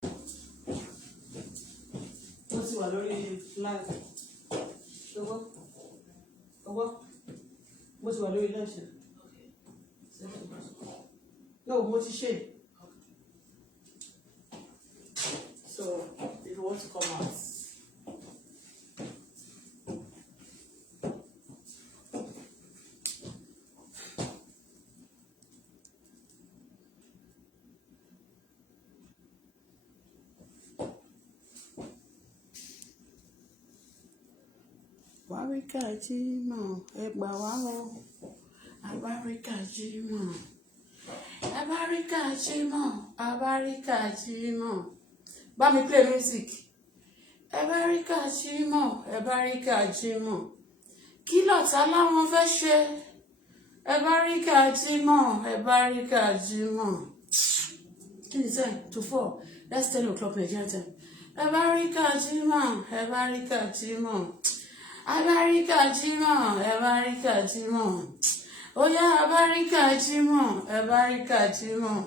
What's your lórí live? What's your lórí live? No, what's your shape? So, if you want to come out. Àbáríkà Jímọ̀, ẹ gbà wá o. Àbáríkà Jímọ̀. Àbáríkà Jímọ̀, Àbáríkà Jímọ̀. Bá mi play music. Àbáríkà Jímọ̀, Àbáríkà Jímọ̀. Kí lọ̀tá láwọn fẹ́ ṣe? Àbáríkà Jímọ̀, Àbáríkà Jímọ̀. Kí ni sẹ́yìn? To 4. That's 10 o'clock Nigerian time. Àbáríkà Jímọ̀, Àbáríkà Jímọ̀. Àbáríkà Jímọ̀, Àbáríkà Jímọ̀. Oya Àbáríkà Jímọ̀, Àbáríkà Jímọ̀.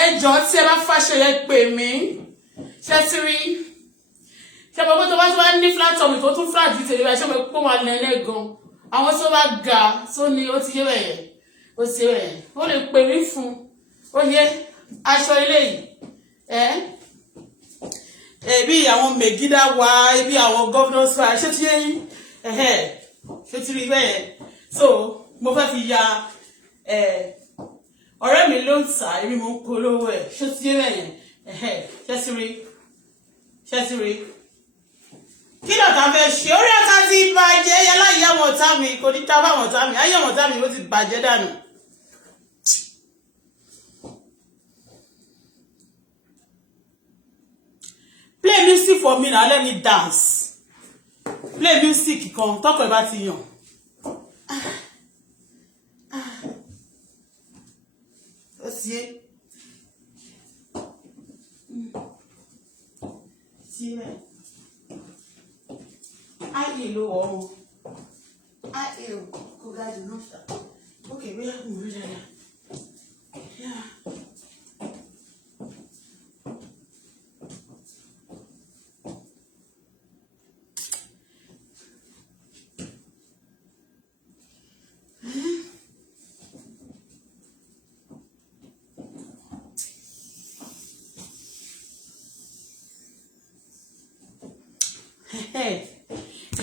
Ẹ jọ̀ọ́ tí ẹ bá fàṣẹyẹ pè mí. Ṣé ti rí? Ṣé mo gbé tó bá tún wá ní flat tummy tó tún flat ju tèmi báyìí, ṣé mo pọ́n wà lẹ́lẹ́ gan. Àwọn tó bá ga tó ní ó ti yé bẹ̀yẹ̀. Ó ti yé bẹ̀yẹ̀. Ó lè pè mí fún. Ó yẹ aṣọ eléyìí. Bí àwọn Megida wa, bí àwọn governors wa, ṣé ti yé yín? Ṣé ti rí bẹ́yẹn? So mo fẹ́ fi ya ọ̀rẹ́ mi ló ń tà èmi mo ń polówó ẹ̀ ṣé ti yé bẹ́yẹn? Ṣé ti rí? Ṣé ti rí? Kí lọ̀tá fẹ́ ṣe? Orí ọ̀tá ti bàjẹ́ yálà ìyá àwọn ọ̀tá mi kò ní tá bá àwọn ọ̀tá mi ayé àwọn ọ̀tá mi ó ti bàjẹ́ dànù. Play music for me now, let me dance. Play music kan tọkọ ẹ bá ti yàn. Ó sì é. Sí ẹ. Ayé ló wọ̀ ọ́. Ayé kò ga jù náà ṣá. Okay, we have more than yeah.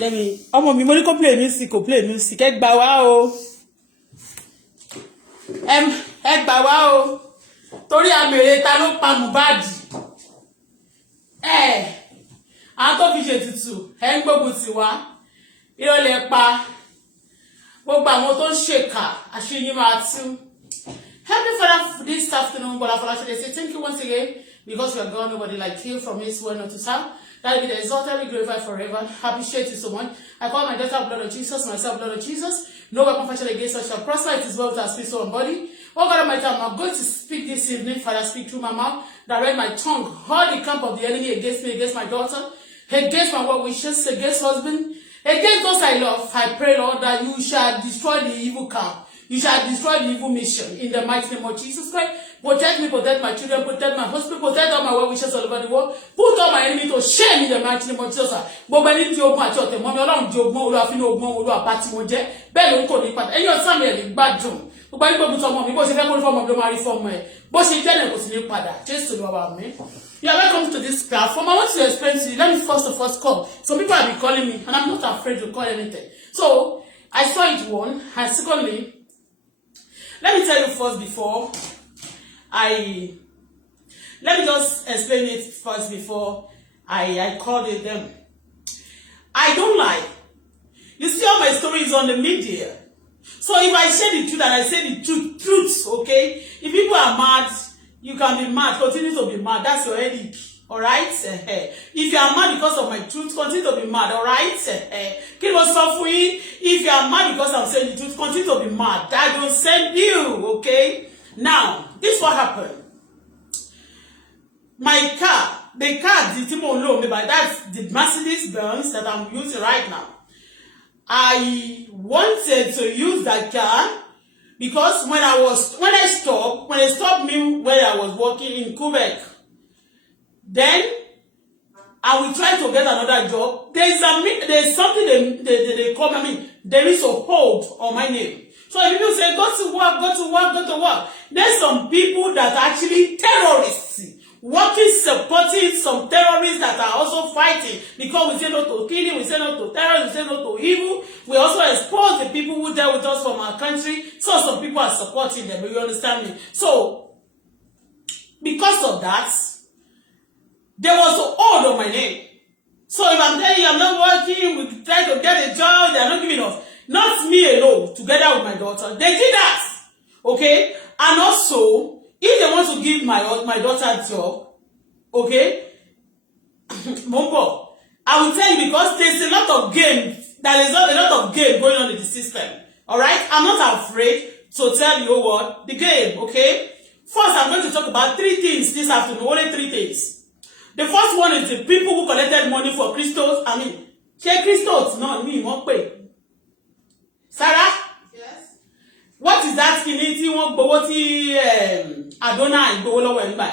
Let me ọmọ mi mo ní kó play music ẹ gbà wá o ẹ gbà wá o torí àmèrè ta ló pa Mohbad àwọn tó fi ṣètùtù ẹ ń gbógun tì wá ìrọ̀lẹ́ pa gbogbo àwọn tó ń ṣèkà àṣírí máa tú. Happy Father this afternoon, Bola Folashade say thank you once again because you are gone, nobody like you from east, west, north to south. That be the exalted, be glorified forever. I appreciate you so much. I call my daughter blood of Jesus, myself blood of Jesus. No weapon fashioned against us shall prosper. It is well with our spirit, soul, and body. Oh God Almighty, I'm going to speak this evening. Father, speak through my mouth. Direct my tongue. Hold the camp of the enemy against me, against my daughter, against my well wishes, against husband, against those I love. I pray, Lord, that you shall destroy the evil camp. You shall destroy the evil mission in the mighty name of Jesus Christ. Protect me, protect my children, protect my husband, protect all my well wishes all over the world. Put all my enemy to shame in the mighty name of Jesus. Gbogbo ẹni tí ogun àti ọ̀tẹ̀ mọ́ mi Ọlọ́run di ogun Olúwa fi ní ogun Olúwa bá tí mo jẹ́ bẹ́ẹ̀ ló ń kò ní padà ẹ̀yin ọ̀sán mi ẹ̀ lè gbádùn gbogbo ẹni gbogbo tọmọ mi bó ṣe fẹ́ kó ní fọmọ mi ló máa rí fọmọ ẹ̀ bó ṣe jẹ́ ẹ̀ kò sì ní padà Jésù ló wà mí. You are welcome to this platform. I want to explain to you. Let me first of all call. Some people have been calling me and I'm not afraid to call anything. So I saw it one and secondly, let me tell you first before let me just explain it first before I called it them. I don't lie. You see all my stories on the media. So if I say the truth and I say the truth, okay? If people are mad, you can be mad, continue to be mad. That's your headache. Alright? If you are mad because of my truth, continue to be mad. Alright? If you are mad because I'm saying the truth, continue to be mad. I don't send you. Okay? Now, this is what happened. My car, the car, the Timo loan me, but that's the Mercedes Benz that I'm using right now. I wanted to use that car because when I stopped me where I was working in Quebec, Then I will try to get another job. There's something they call me. I mean, there is a hold on my name. So if people say go to work, go to work, go to work, there's some people that are actually terrorists working, supporting some terrorists that are also fighting, because we say no to killing, we say no to terror, we say no to evil. We also expose the people who dealt with us from our country. So some people are supporting them. You understand me? So because of that, there was a hold on my name. So if I'm telling you I'm not working, we try to get a job, they are not giving us. Not me alone, together with my daughter. They did that. Okay? And also, if they want to give my daughter a job, okay, Mumbo, I will tell you, because there's a lot of games, there is a lot of game going on in the system. Alright? I'm not afraid to tell you what the game, okay? First, I'm going to talk about 3 things this afternoon, only 3 things. The first one is the people who collected money for Christos. I mean, share Christos, no, me, won't pay. Sarah? Yes. What is that kini wọ́n gbowó tí Adona gbowó lọ́wọ́ ẹ̀ nígbà?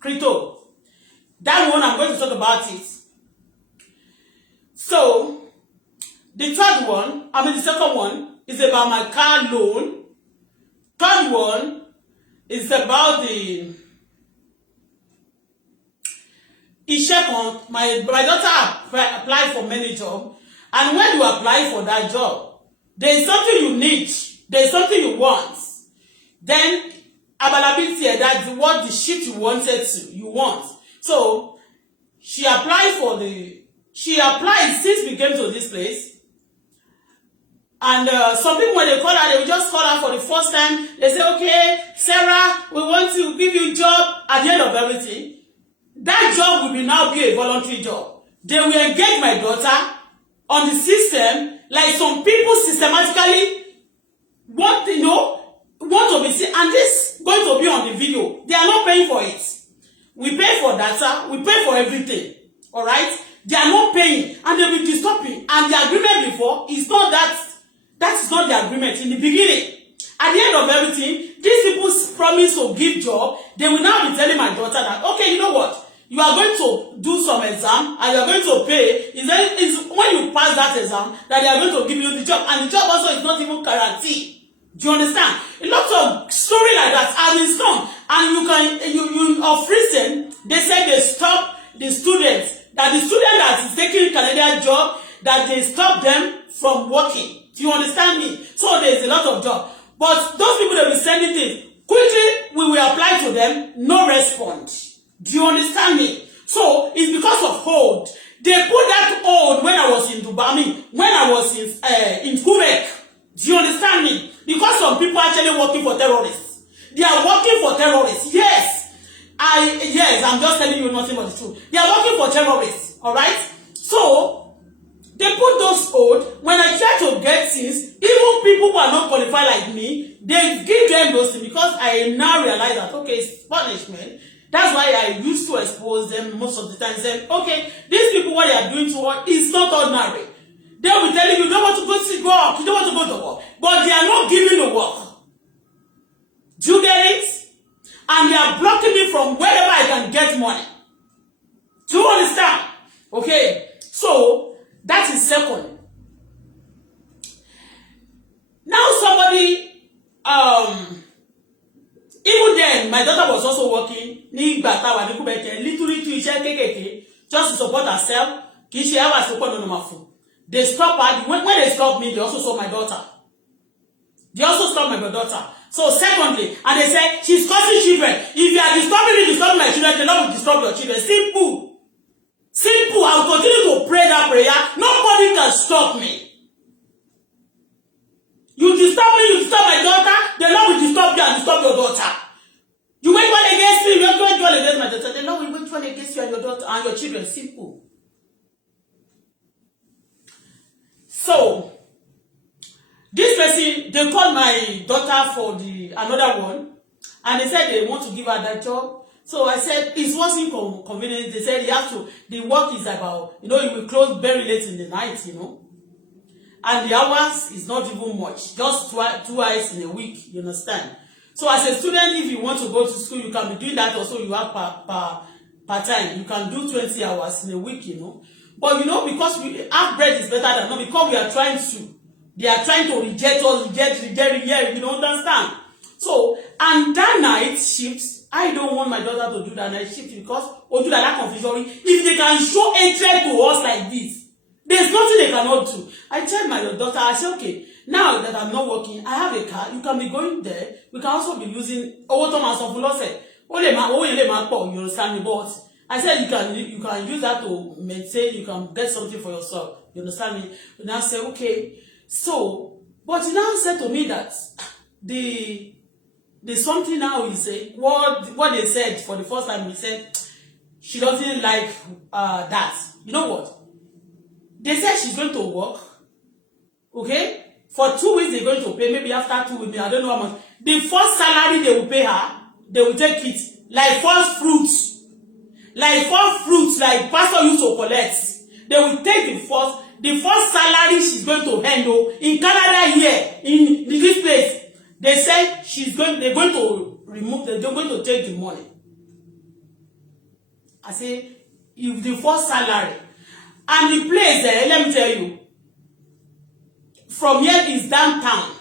Crypto. That one I'm going to talk about it. So, the second one is about my car loan. Third one is about the my daughter applied for many jobs, and when you apply for that job, there is something you need, there is something you want. Then availability, that's what the shift you want. So she applied since we came to this place. And some people, when they call her, they will just call her for the first time. They say, okay, Sarah, we want to give you a job. At the end of everything, that job will now be a voluntary job. They will engage my daughter on the system, like some people systematically want to be seen, and this going to be on the video. They are not paying for it. We pay for data, we pay for everything. All right? They are not paying, and they will be stopping. And the agreement before is not that. That is not the agreement in the beginning. At the end of everything, these people promise to give job. They will now be telling my daughter that, okay, you know what? You are going to do some exam and you are going to pay. Is when you pass that exam that they are going to give you the job, and the job also is not even guaranteed. Do you understand? A lot of story like that are in some, and you of reason they said they stop the students, that the student that is taking Canadian job, that they stop them from working. Do you understand me? So there is a lot of job, but those people that will send it quickly, we will apply to them, no response. Do you understand me? So it's because of hold. They put that hold when I was in Dubai. When I was in Quebec. Do you understand me? Because some people are actually working for terrorists. They are working for terrorists. Yes. I'm just telling you nothing but the truth. They are working for terrorists. Alright? So they put those hold. When I try to get things, even people who are not qualified like me, they give them those things, because I now realize that, okay, it's punishment. That's why I used to expose them most of the time, saying, okay, these people, what they are doing to work is not ordinary. They will be telling you don't want to go to work, you don't want to go to work, but they are not giving the work. Do you get it? And they are blocking me from wherever I can get money. Do you understand? Okay, so that is second. Now somebody, even then, my daughter was also working. Just to support herself. They stopped her. When they stopped me, they also saw my daughter. They also stopped my daughter. So secondly, and they said, she's causing children. If you are disturbing my children, the Lord will disturb your children. Simple. Simple. I will continue to pray that prayer. Nobody can stop me. You disturb me, you disturb my daughter, the Lord will disturb you and disturb your daughter. You wage war against me, you wage war against my daughter, the Lord will wage war against you and your daughter and your children. Simple. So, this person, they called my daughter for another one, and they said they want to give her that job. So I said, it wasn't convenient. They said the work is about, it will close very late in the night, And the hours is not even much, just twice in a week, you understand? So as a student, if you want to go to school, you can be doing that also. You have part-time. You can do 20 hours in a week, you know. But, you know, because half bread is better than no, because we are trying to, they are trying to reject us, reject, you don't understand. So, and that night shift, I don't want my daughter to do that night shift because do that confusion. If they can show hatred to us like this, there's nothing they cannot do. I tell my daughter, I say, okay, now that I'm not working, I have a car. You can be going there. We can also be using Auto-Bola. You understand me? But I said you can use that to maintain. You can get something for yourself. You understand me? And I said, okay. So, but he now said to me that the something now is what they said for the first time. He said she doesn't like that. You know what? They said she's going to work. Okay. For 2 weeks, they're going to pay. Maybe after 2 weeks, I don't know how much. The first salary they will pay her, they will take it. Like first fruits. Like first fruits, like pastor used to collect. They will take the first salary she's going to handle in Canada here, in this place. They said they're going to take the money. I say, if the first salary. And the place there, let me tell you, from here is downtown.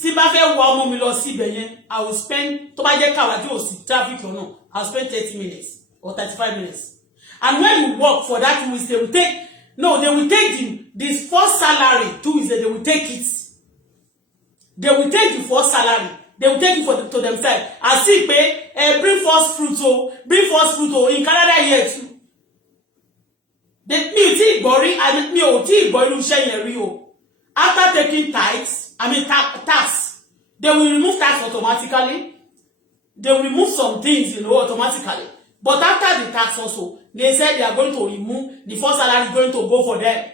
Tí bá fẹ́ wá ọmọ mi lọ sí ibẹ̀ yẹn, I will spend, tó bá jẹ́ káwájú òsì traffic or no, I will spend 30 minutes or 35 minutes. And when you work for that 2 weeks, they will take this first salary 2 weeks, they will take it. They will take the first salary. They will take it to themselves. I see pay, bring first fruit in Canada here too. Me ò tí gbọ́rí, me ò tí gbọ́ irú iṣẹ́ yẹn rí o. After taking tax, tax, they will remove tax automatically. They will remove some things, you know, automatically. But after the tax also, they said they are going to remove the first salary going to go for them.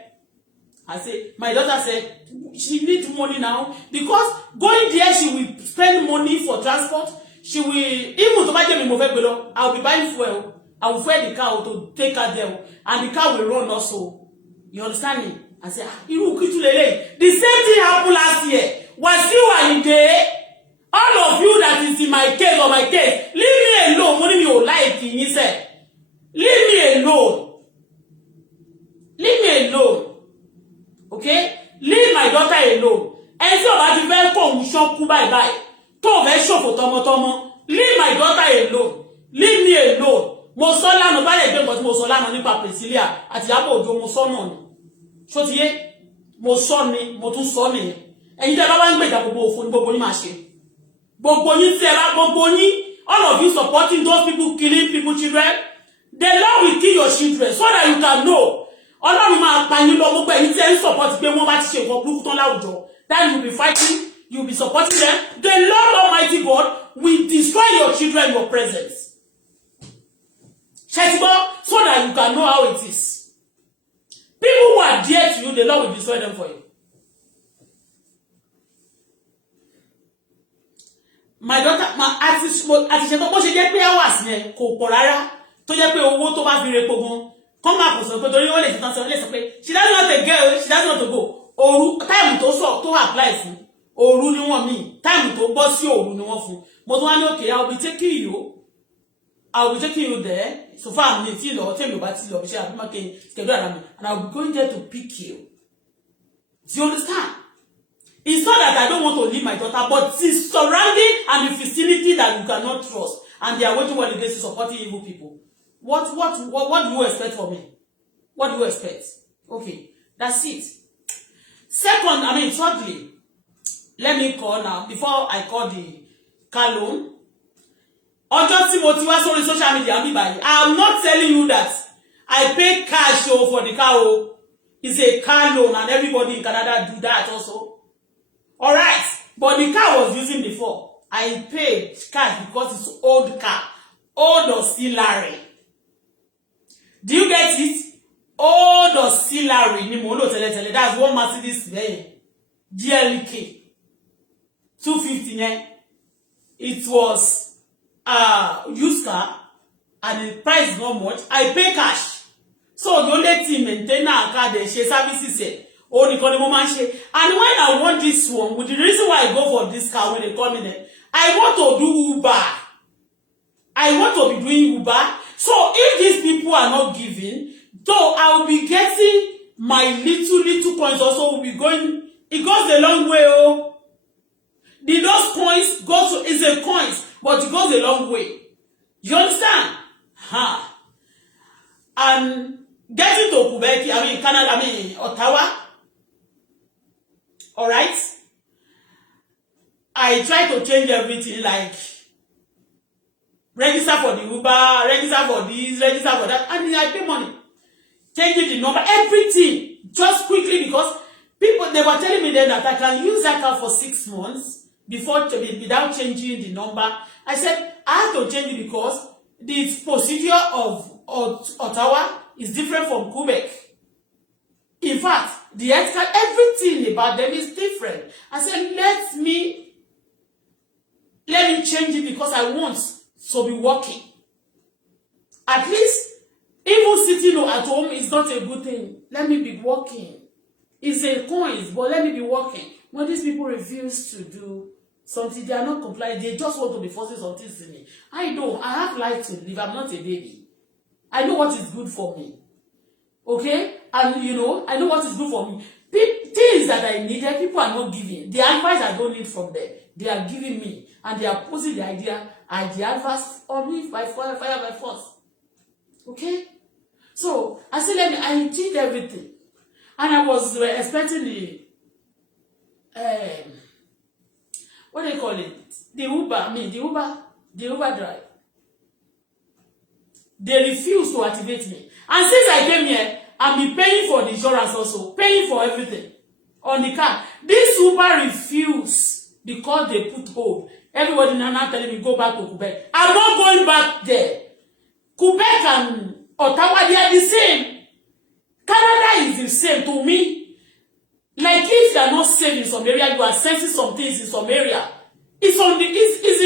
I say, my daughter said she needs money now because going there she will spend money for transport. She will even to buy them in I will be buying fuel. I will fuel the car to take her there, and the car will run also. You understand me? I say, the same thing happened last year. Was you and there? All of you that is in my case or my case, leave me alone. Money me your life, he said. Leave me alone. Leave me alone. Okay? Leave my daughter alone. And so about the very phone, shop bye. Don't very shop for tomo. Leave my daughter alone. Leave me alone. Mo sọ lánàá bá lè gbé nǹkan tí mo sọ lánàá nípa Priscilla àti Ìyábọ̀ Òjó mo sọ náà ni. Ṣó ti yé? Mo sọ ni, mo tún sọ nìyẹn. Ẹ̀yin tẹ́ bá wá ń gbèjà gbogbo òfò ní gbogbo yín máa ṣe. Gbogbo yín tí ẹ bá gbogbo yín, all of you supporting those people killing people children, the Lord will kill your children so that you can know. Ọlọ́run máa pa yín lọ gbogbo ẹ̀yin tí ẹ ń support pé wọ́n bá ti ṣe nǹkan burúkú tán láwùjọ. Then you will be fighting, you will be supporting them. The Lord Almighty God will destroy your children in your presence. So that you can know how it is. People who are dear to you, the Lord will destroy them for you. My daughter, my artist, bó ṣe jẹ́ pé hours yẹn kò pọ̀ rárá, tó jẹ́ pé owó tó bá fi repo gan, come back kò sọ pé torí ó lè fi tán sọ, lè sọ pé she doesn't want to go, she doesn't want to go. Òru time tó apply fún, òru ni wọ́n mi, time tó bọ́ sí òru ni wọ́n fún. Mo tún wá ní okay, I will be taking you. I will be taking you there. So far, I'm meeting or tell me about it, or share marketing schedule around me, and I'll be going there to pick you. Do you understand? It's not that I don't want to leave my daughter, but it's surrounding and the vicinity that you cannot trust, and they are waiting for the days to supporting evil people. What do you expect from me? What do you expect? Okay, that's it. Thirdly, let me call now before I call the car loan. Ọjọ́ tí mo ti wá sórí social media mi báyìí, I'm not telling you that I pay cash for the car. It's a car loan and everybody in Canada do that also. Alright, but the car I was using before, I paid cash because it's old car. Old auxiliary. Do you get it? Old auxiliary ni mo lò tẹ́lẹ̀tẹ́lẹ̀. That's one Mercedes there. GLK 250 yẹn. It was used car and the price is not much. I pay cash. So the only thing maintainer car they share services here. Only call the moment share. And when I want this one, with the reason why I go for this car when they call me there, I want to do Uber. I want to be doing Uber. So if these people are not giving, though I will be getting my little coins also will be going. It goes a long way. Oh, those coins go to, it's a coins, but it goes a long way. You understand? And getting to Quebec, I mean Canada, I mean Ottawa. All right. I try to change everything, like register for the Uber, register for this, register for that, and I pay money. Changing the number, everything, just quickly, because people, they were telling me then that I can use that car for 6 months before without changing the number. I said I have to change it because the procedure of Ottawa is different from Quebec. In fact, the health card, everything about them is different. I said, let me change it because I want to be working. At least, even sitting at home is not a good thing. Let me be working. It's a coin, but let me be working. When these people refuse to do something, they are not compliant. They just want to be forcing something to me. I know. I have life to live. I'm not a baby. I know what is good for me. Okay? And I know what is good for me. Things that I needed, people are not giving. The advice I don't need from them, they are giving me. And they are posing the idea and the advice on me by fire, by force. Okay? So, I said, I did everything. And I was expecting the, what do you call it? The Uber drive. They refused to activate me. And since I came here, I'll be paying for the insurance also, paying for everything on the car. This Uber refused because they put hold. Everybody now telling me go back to Quebec. I'm not going back there. Quebec and Ottawa, they are the same. Canada is the same to me. Like if you are not safe in some area, you are sensing some things in some area. It's in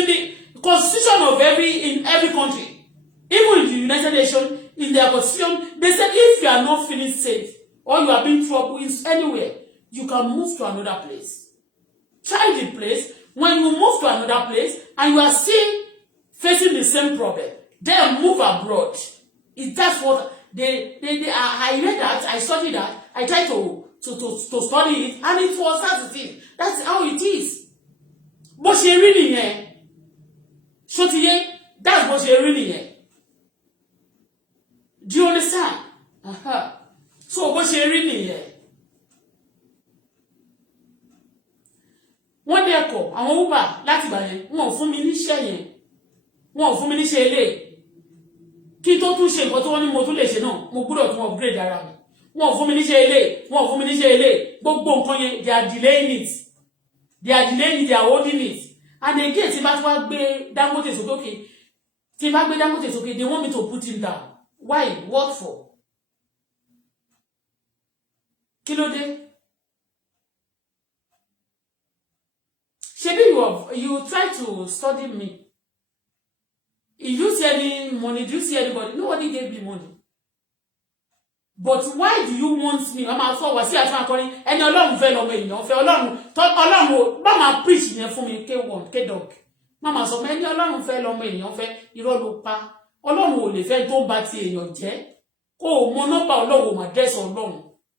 the constitution of every country. Even in the United Nations, in their constitution, they said if you are not feeling safe or you are being trouble anywhere, you can move to another place. Try the place. When you move to another place and you are still facing the same problem, then move abroad. That's what I read that, I studied that, I tried to study it, and it was that it is. That's how it is. But she really that's what she really. Do you understand? So what she really wọ́n dé ẹ̀kọ́ àwọn Uber láti ìgbà yẹn wọn ò fún mi níṣẹ́ yẹn wọn ò fún mi níṣẹ́ ilé kí tó tún ṣe nǹkan tó wọ́n ní mo tún lè ṣe náà mo gbọ́dọ̀ tún upgrade ara mi wọn ò fún mi níṣẹ́ ilé wọn ò fún mi níṣẹ́ ilé gbogbo nǹkan yẹn they are delaying it they are holding it and again tí bá tún wá gbé Dangote sókè tí bá gbé Dangote sókè they want me to put him down why what for kí ló dé. Shebi you try to study me. If you see any money, do you see anybody? Nobody gave me money. But why do you want me? I'm also was here calling any Ọlọ́run fẹ́ lọ́mọ ènìyàn fẹ́ Ọlọ́run mama preach yẹn fún mi K1 K-dog. Mama sọ me any Ọlọ́run fẹ́ lọ́mọ ènìyàn fẹ́ irọ́ ló pa. Ọlọ́run ò lè fẹ́ tó bá ti èèyàn jẹ́. Kó mọ nọ́mbà Ọlọ́run ma address Ọlọ́run.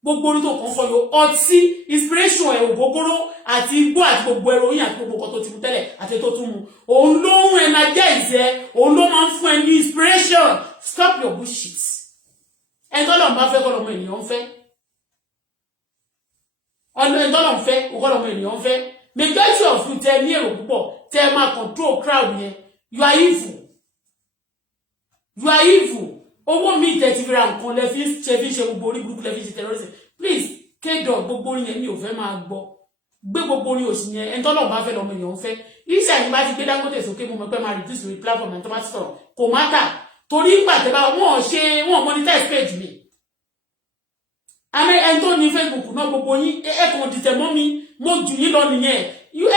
Gbogbo orí tó kàn follow ọtí inspiration ẹ̀ ògógóró àti igbó àti gbogbo heroin àti gbogbo nǹkan tó ti mú tẹ́lẹ̀ àti tó tún mú òun ló ń energize ẹ òun ló máa ń fún ẹ ní inspiration stop your bullshit ẹni tó lọ́n bá fẹ́ kọ́ lọ́mọ ènìyàn fẹ́ ẹni tó lọ́n fẹ́ kọ́ lọ́mọ ènìyàn fẹ́ majority of you tẹ ní èrò púpọ̀ tẹ máa control crowd yẹn you are evil owó mi tẹ̀tí fi ra nǹkan lẹ́fí ṣe gbogbo orí burúkú lẹ́fí ṣe terrorism please K-dog gbogbo orin yẹn mi ò fẹ́ máa gbọ́ gbé gbogbo orin òsì yẹn ẹni tọ́lọ̀ bá fẹ́ lọ́mọ èèyàn fẹ́ iṣẹ́ àyìn bá ti gbé Dangote sókè mo mọ̀ pé máa reduce lórí platform ẹni tó bá ti sọ̀rọ̀ kò má tà torí ìgbà tẹ́ bá wọ́n monetize page mi àmì ẹni tó ní Facebook náà gbogbo yín ẹ̀kọ́ dìtẹ̀ mọ́ mi mo jù yín lọ nìyẹn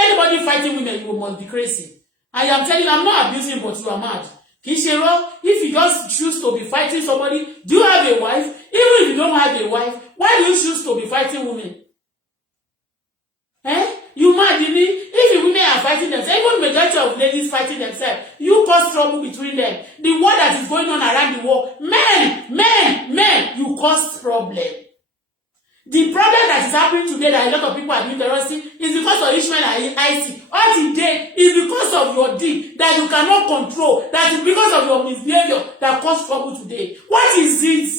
anybody fighting women you must be crazy I am telling you I'm not abusing but you are mad. If you just choose to be fighting somebody, do you have a wife? Even if you don't have a wife, why do you choose to be fighting women? You mad, if you women men are fighting themselves, even majority of ladies fighting themselves, you cause trouble between them. The war that is going on around the world, men, you cause problem. The problem that is happening today that a lot of people are doing terrorism is because of Ishmael and Isaac. All today is because of your deed that you cannot control, that is because of your misbehavior that cause trouble today. What is it?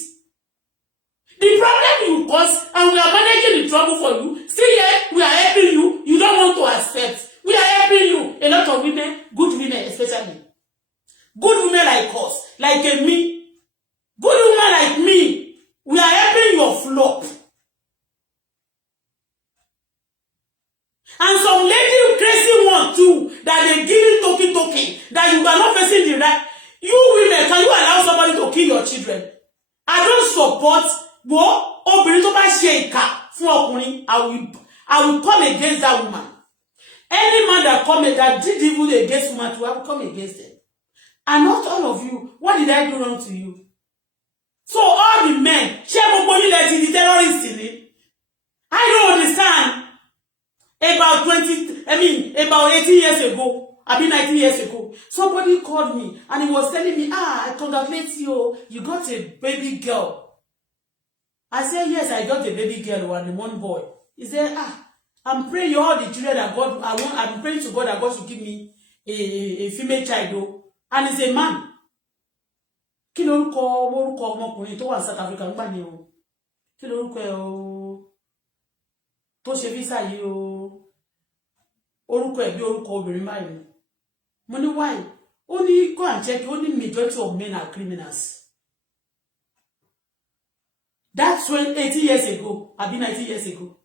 The problem you cause, and we are managing the trouble for you. Still yet, we are helping you. You don't want to accept. We are helping you. A lot of women, good women especially. Good women like us, like me. Good women like me. We are helping your flop. And some lady crazy one too, that they give you talking, that you are not facing the right. You women, can you allow somebody to kill your children? I don't support. But obìnrin tó bá ṣe ìkà fún ọkùnrin, I will come against that woman. Any man that did evil against woman, I will come against them. And not all of you. What did I do wrong to you? So all the men, ṣé gbogbo yín lẹ ti di terrorist ni? I don't understand. About 18 years ago, 19 years ago, somebody called me and he was telling me, I congratulate you, you got a baby girl. I said, yes, I got a baby girl and one boy. He said, I'm praying all the children that God, I'm praying to God that God should give me a female child though. And he's a man. Kí lorúkọ ọmọkùnrin tó wà South Africa ń gbà ní o. Kí lorúkọ ẹ̀ o. Tó ṣe visa yìí o. Orúkọ ẹ̀ bí orúkọ obìnrin báyìí. Mo ní why? Ó ní go and check, only majority of men are criminals. That's 18 years ago, 19 years ago.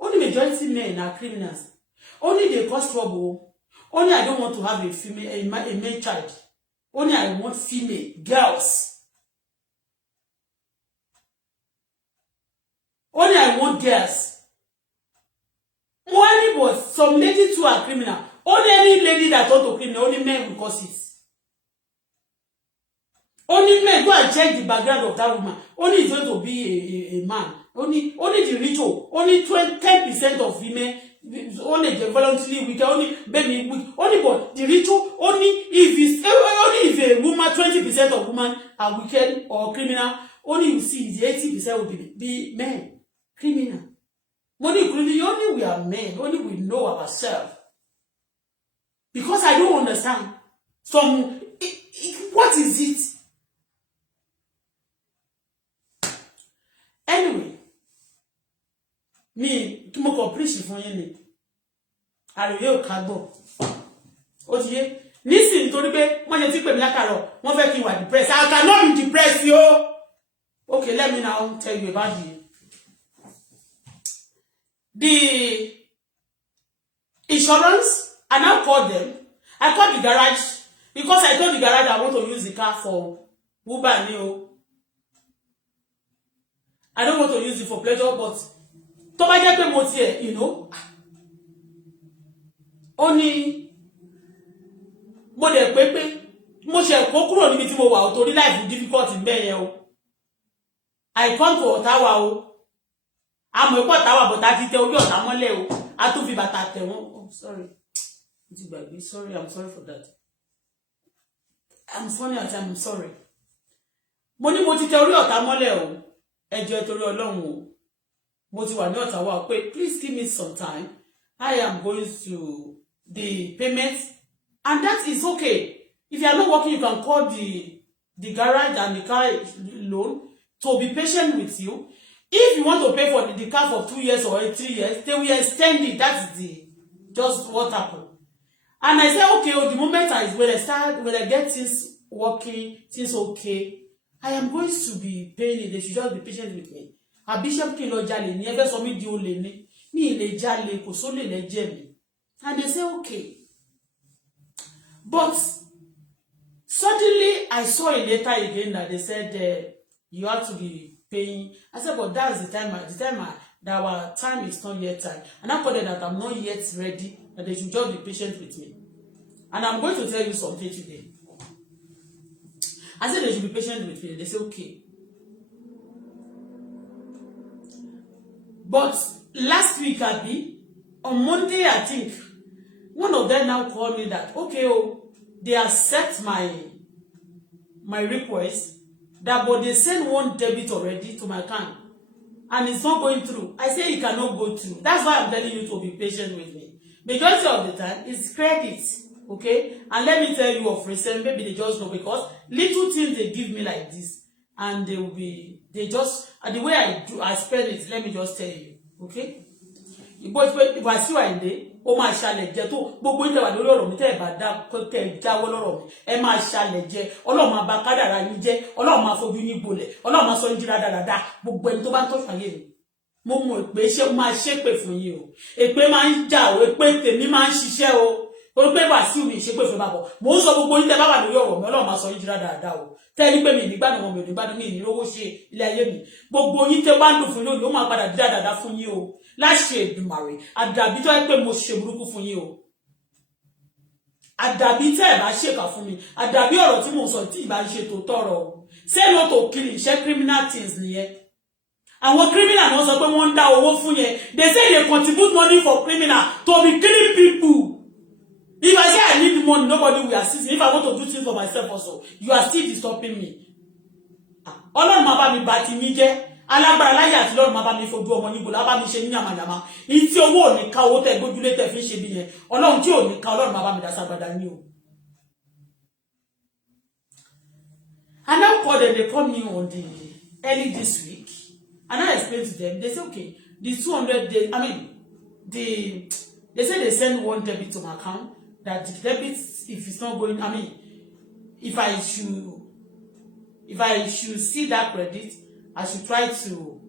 Only majority men are criminals. Only they cause trouble. Only I don't want to have a male child. Only I want female girls. Only I want girls. Only but some ladies too are criminal. Only any lady that want to criminal, only men will cause it. Only men, go and check the background of that woman. Only is going to be a man. Only the ritual. Only 10% of women. Only the voluntarily weak. Only baby weak. Only but the ritual. Only if a woman, 20% of women are wicked or criminal. Only you see the 80% will be men, criminal. Only we are men. Only we know ourselves. Because I don't understand. What is it? Anyway, me kí mo ko preach fún yín ni. Àròyé ò kagbo. Ó ti yé. Nísìn torí pé wọ́n ṣe ti pè mí látàárọ̀, wọ́n fẹ́ kí n wà depressed. I cannot be depressed yo. Okay, let me now tell you about the insurance. I now called them. I called the garage because I told the garage I want to use the car for Uber ni. I don't want to use it for pleasure, but tó bá jẹ́ pé mo tiẹ̀, you know, ó ní mo dẹ̀ pé mo ṣe kó kúrò níbi tí mo wà ó torí life difficult ńbẹ̀ yẹn o. I come to Ottawa o. Àmọ́ ipò Ottawa but a ti tẹ orí ọ̀tá mọ́lẹ̀ o. A tún fi bàtà tẹ̀ wọ́n. Oh, sorry. Sorry, I'm sorry for that. I'm funny at time, I'm sorry. Mo ní mo ti tẹ orí ọ̀tá mọ́lẹ̀ o. Ẹjọ́ torí Ọlọ́run o. Mo ti wà ní Ottawa pé please give me some time. I am going to the payments and that is okay. If you are not working, you can call the garage and the car loan to be patient with you. If you want to pay for the car for 2 years or 3 years, they will extend it. That's just what happened. And I said, okay, the moment when I get things working, things okay, I am going to be paying it. They should just be patient with me. A bishop kí lọ jalè ní ẹfẹ́ sọ mí di olè ní. Mi lè jalè kò sólè lẹ́jẹ̀ mi. And they say, okay. But suddenly I saw a letter again that they said you have to be paying. I said, but that's the time that our time is not yet time. And I told them that I'm not yet ready, that they should just be patient with me. And I'm going to tell you something today. I said they should be patient with me. They say, okay. But last week, on Monday, I think, one of them now called me that, okay, oh, they accept my request, that but they send one debit already to my account, and it's not going through. I say it cannot go through. That's why I'm telling you to be patient with me. Majority of the time, it's credit, okay? And let me tell you of recent, maybe they just know, because little things they give me like this, and they just, and the way I spend it, let me just tell you, okay? Ìbá sí wà ìdé, ó máa ṣàlẹ̀ jẹ tó gbogbo ìjọba lórí ọ̀rọ̀ mi tẹ́ ẹ̀ bá dá tẹ́ ẹ jáwọ́ lọ́rọ̀ mi, ẹ máa ṣàlẹ̀ jẹ, Ọlọ́run máa bà kádàrá yín jẹ́, Ọlọ́run máa fojú yín bolẹ̀, Ọlọ́run máa sọ yín jí dáadáa, gbogbo ẹni tó bá ń tọ́jú ayé mi. Mo mọ̀ pé ṣé máa ṣépè fún yín o, èpè máa ń jà o, èpè tèmi máa ń ṣiṣẹ́ o, torí pé Wàsíù mi ṣépè fún bàbọ̀, mò ń sọ gbogbo yín tẹ́ bá wà lórí ọ̀rọ̀ mi, Ọlọ́run máa sọ yín jí dáadáa o, tẹ́lí pé mi nígbàdùn wọn mi ò nígbàdùn mi ìnírówó ṣe ilé ayé mi, gbogbo yín tẹ́ bá ń lò fún yín ó máa padà dí dáadáa fún yín o, láṣẹ Èdùmàrè, àdàbí tó yẹ pé mo ṣe burúkú fún yín o, àdàbí tẹ́ ẹ̀ bá ṣèkà fún mi, àdàbí ọ̀rọ̀ tí mo sọ tí ìbá ń ṣe tó tọrọ o, say no to killing, iṣẹ́ criminal things nìyẹn. Àwọn criminal náà sọ pé wọ́n ń dá owó fún yẹn, they say they contribute money for criminal to be killing people. If I say I need money, nobody will assist me. If I want to do things for myself also, you are still disturbing me. Ọlọ́run máa bá mi bá ti mí jẹ́, alágbára láyé àti lọ́run máa bá mi fojú ọmọ níbo lábá mi ṣe ní yàmàyàmá. Ìyí tí owó ò ní ká owó tẹ́ gbójúlé tẹ́ fi ń ṣe bí yẹn, Ọlọ́run tí ò ní ká, Ọlọ́run máa bá mi dá ságbádá ní o. And now called them, they called me on the early this week, and I explained to them. They say, okay, the 200 days, I mean, they say they send one debit to my account, that the debit, if it's not going, I mean, if I should see that credit, I should try to.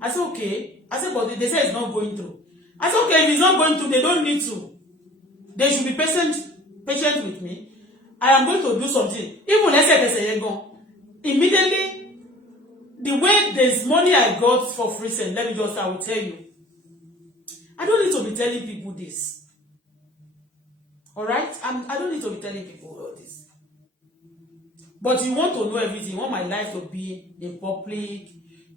I said, okay. I said, but they say it's not going through. I said, okay, if it's not going through, they don't need to. They should be patient with me. I am going to do something. Even let's say immediately, the way there's money I got for free send, let me just, I will tell you. I don't need to be telling people this. Alright? I don't need to be telling people all this. But you want to know everything. You want my life to be in public.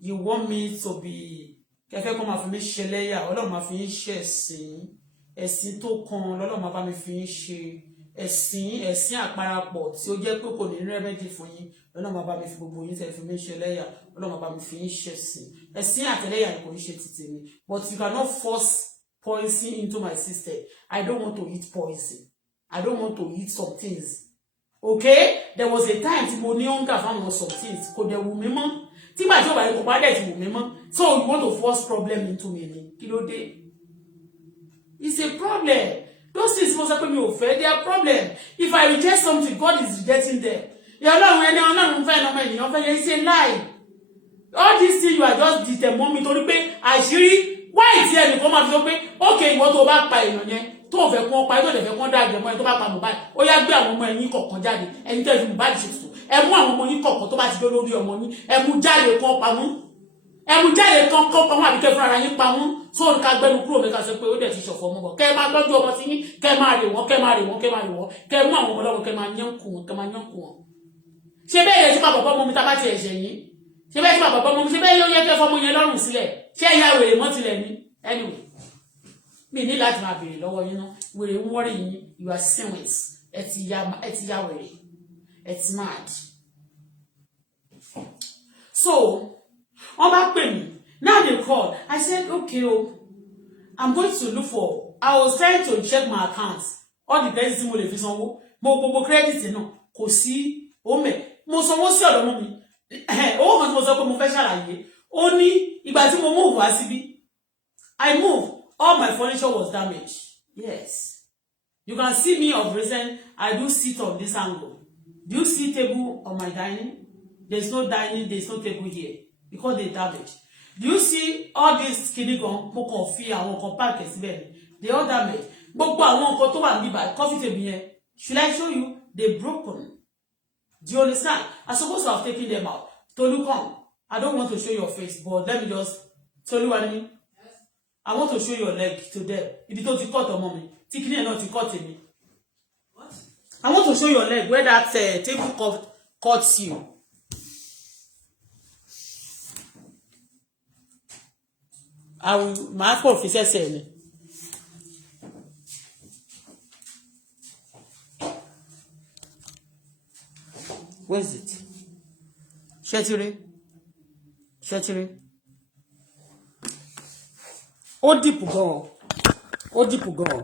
You want me to be... Kẹfẹ́ kọ́ máa fi mí ṣe lẹ́yà. Ọlọ́run máa fi ń ṣe ẹ̀sìn. Ẹ̀sìn tó kan lọ́lọ́run máa bá mi fi ń ṣe. Ẹ̀sìn àparapọ̀ tí ó jẹ́ pé kò ní rẹ́mẹ́dì fún yín. Ọlọ́run máa bá mi fi gbogbo yín tẹ́ fi mí ṣe lẹ́yà. Ọlọ́run máa bá mi fi ń ṣe ẹ̀sìn. Ẹ̀sìn àtẹlẹ́yà ni kò ní ṣe títì mi. But you cannot force poison into my system. I don't want to eat poison. I don't want to eat some things. Okay? There was a time tí mo ní hunger for some things. Kò dẹ̀ wù mí mọ́. Tí màá tí ó bá yẹ kó bá dẹ̀ ti wù mí mọ́. So you want to force problem into me ni? Kí ló dé? It's a problem. Those things mo sọ pé mi ò fẹ́, they are problem. If I reject something, God is rejecting them. Ìyá Ọlọ́run ẹni Ọlọ́run fẹ́ ọmọ ènìyàn fẹ́ yẹ, it's a lie. All these things you are just determining mi torí pé àṣírí why tí ẹnìkan máa fi sọ pé okay ìwọ tó bá pa èèyàn yẹn tó fẹ́ kún ọpa tó dẹ̀ fẹ́ kún dáàjẹ́ mọ́ ẹ tó bá pa Mohbad ó yá gbé àwọn ọmọ ẹ̀yìn kọ̀ọ̀kan jáde ẹni tẹ́ fi Mohbad ṣe tuntun ẹ mú àwọn ọmọ yín kọ̀ọ̀kan tó bá ti dé lórí ọmọ yín ẹ mú jáde kan pa wọ́n ẹ mú jáde kan pa wọ́n àbí kẹ́ fúnra ara yín pa wọ́n tó ń ká gbẹnu kúrò mẹ́ka sọ pé ó dẹ̀ ti ṣọ̀fọ̀ ọmọ bọ̀ kẹ́ máa tọ́jú ọmọ sí yín kẹ́ máa rè wọ́n kẹ́ máa rè wọ́n kẹ́ máa rè wọ́n kẹ́ mú àwọn ọmọ lọ́wọ́ kẹ́ máa yán kù wọ́n kẹ́ máa yán kù wọ́n. Ṣé bẹ́ẹ̀ yẹ tí bàbá ọmọ mi tá bá ti ẹ̀ṣẹ̀ yín ṣé bẹ́ẹ̀ tí bàbá ọmọ mi ṣé bẹ́ẹ̀ yóò yẹ kẹ́ fọmọ yẹn lọ́rùn sílẹ̀ ṣé ẹ̀yà wèrè mọ́ tilẹ̀ ni anyway mi ní láti máa béèrè lọ́wọ́ yín náà wèrè ń wọ́rì yín you are sinless ẹ ti ya wèrè ẹ ti mad. So wọ́n bá pè mí now they call I said okay I'm going to look for I was trying to check my accounts all the credit mo lè fi sanwó mo gbogbo credit náà kò sí ome mo sanwó sí ọ̀dọ̀ mọ́ mi owó kan tí mo sọ pé mo fẹ́ ṣàlàyé ó ní ìgbà tí mo move wá síbí I move all my furniture was damaged. Yes. You can see me of recent. I do sit on this angle. Do you see table on my dining? There's no dining. There's no table here because they damaged. Do you see all this kidney gun? Mo kàn fi àwọn kan park síbẹ̀. They all damaged. Gbogbo àwọn nǹkan tó wà níbí coffee table yẹn. Should I show you? They broken. Do you understand? I'm supposed to have taken them out. Tolu, come. I don't want to show your face, but let me just Tolu what I mean. I want to show your leg to them. Ibi tó ti cut ọmọ mi. Tí kíni ẹ̀ náà ti cut èmi. What? I want to show your leg where that table cuts you. I will my for fi sese ni. Where's it? Shetiri. Ó deep gan. Ó deep gan.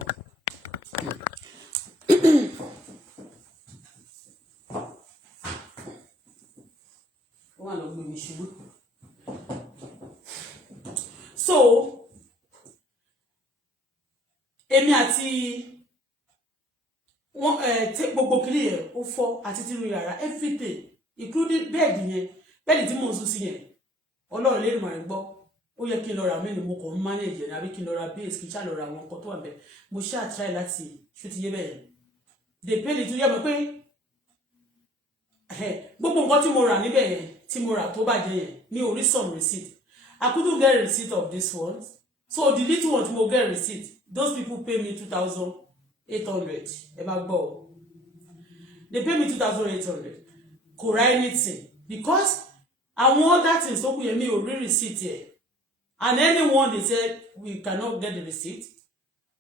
Wọ́n lọ gbé mi ṣubú. So, èmi àti wọ́n gbogbo kiri yẹn ó fọ́ àti tinú yàrá everything including bed yẹn bed tí mo sùn sí yẹn Ọlọ́run lè máa gbọ́ ó yẹ kí n lọ ra mẹ́nu mo kàn ń manage yẹn àbí kí n lọ ra base kí n ṣá lọ ra àwọn nǹkan tó wà bẹ́ẹ̀ mo ṣá try láti ṣùtì yé bẹ́ẹ̀ they pay it tó yẹ mọ́ pé gbogbo nǹkan tí mo rà níbẹ̀ yẹn tí mo rà tó bàjẹ́ yẹn ní orí some receipt I couldn't get a receipt of this one so the little one tí mo get receipt those people pay me 2,800 ẹ máa gbọ́ they pay me 2,800 kò ra anything because àwọn other things tó kù yẹn mi ò rí receipt yẹn and anyone they said we cannot get the receipt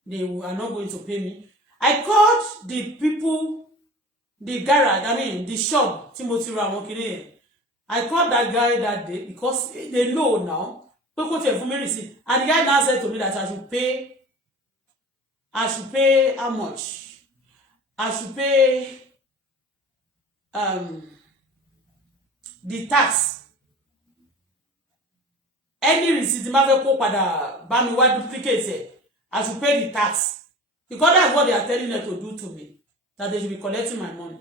they are not going to pay me I called the people the garage I mean the shop tí mo ti ra àwọn kiri yẹn I called that guy that day because they know now pé kò tẹ̀ fún mi receipt and the guy now said to me that I should pay how much? I should pay the tax. Any receipt ma fẹ́ kó padà bá mi wá duplicate it. I should pay the tax. Because that's what they are telling them to do to me. That they should be collecting my money.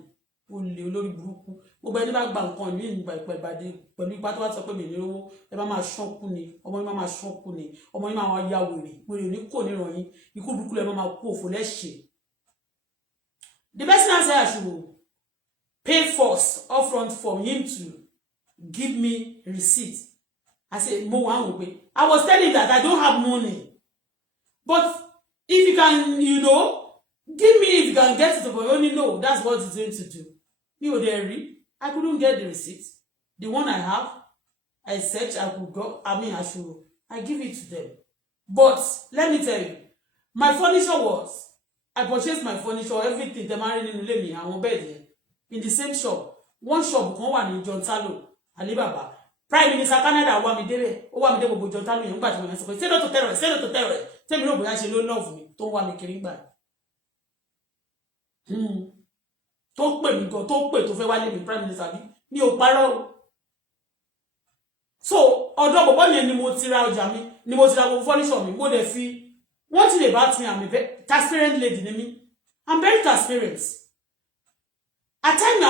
Olè olórí burúkú. Gbogbo ẹni bá gba nǹkan mi nígbà ìpẹ̀bàdé pẹ̀lú ipá tó wá sọ pé mi ní owó ẹ bá máa ṣọ́nkú ni ọmọ yín máa ṣọ́nkú ni ọmọ yín máa ya wèrè ní kò níran yín ikú burúkú lẹ máa kú òfò lẹ́ṣẹ̀. The person I said I should pay first upfront for him to give me receipt. I said mo wá wò pé I was telling that I don't have money but if you can give me if you can get it but only know that's what it's going to do. Me ò dẹ̀ rí I couldn't get the receipt. The one I have, I said I could go. I give it to them. But let me tell you, my furniture I purchased my furniture, everything. The man in the me, I'm bed in the same shop. One shop, one in John Talo, Alibaba. Prime Minister Canada, want me there. Oh, want me there, John Talo. You got me. Say not to terror. Say not to terror. Tell me no, but actually don't love me. Don't want me killing back. Tó pè mí gan tó pè tó fẹ́ wá lé mi prime minister bí mi ò parọ́ so ọ̀dọ̀ bọ̀bọ́ yẹn ni mo ti ra ọjà mi ni mo ti ra gbogbo furniture mi mo dẹ̀ fi one thing about me I'm a very transparent lady ni mi I'm very transparent at times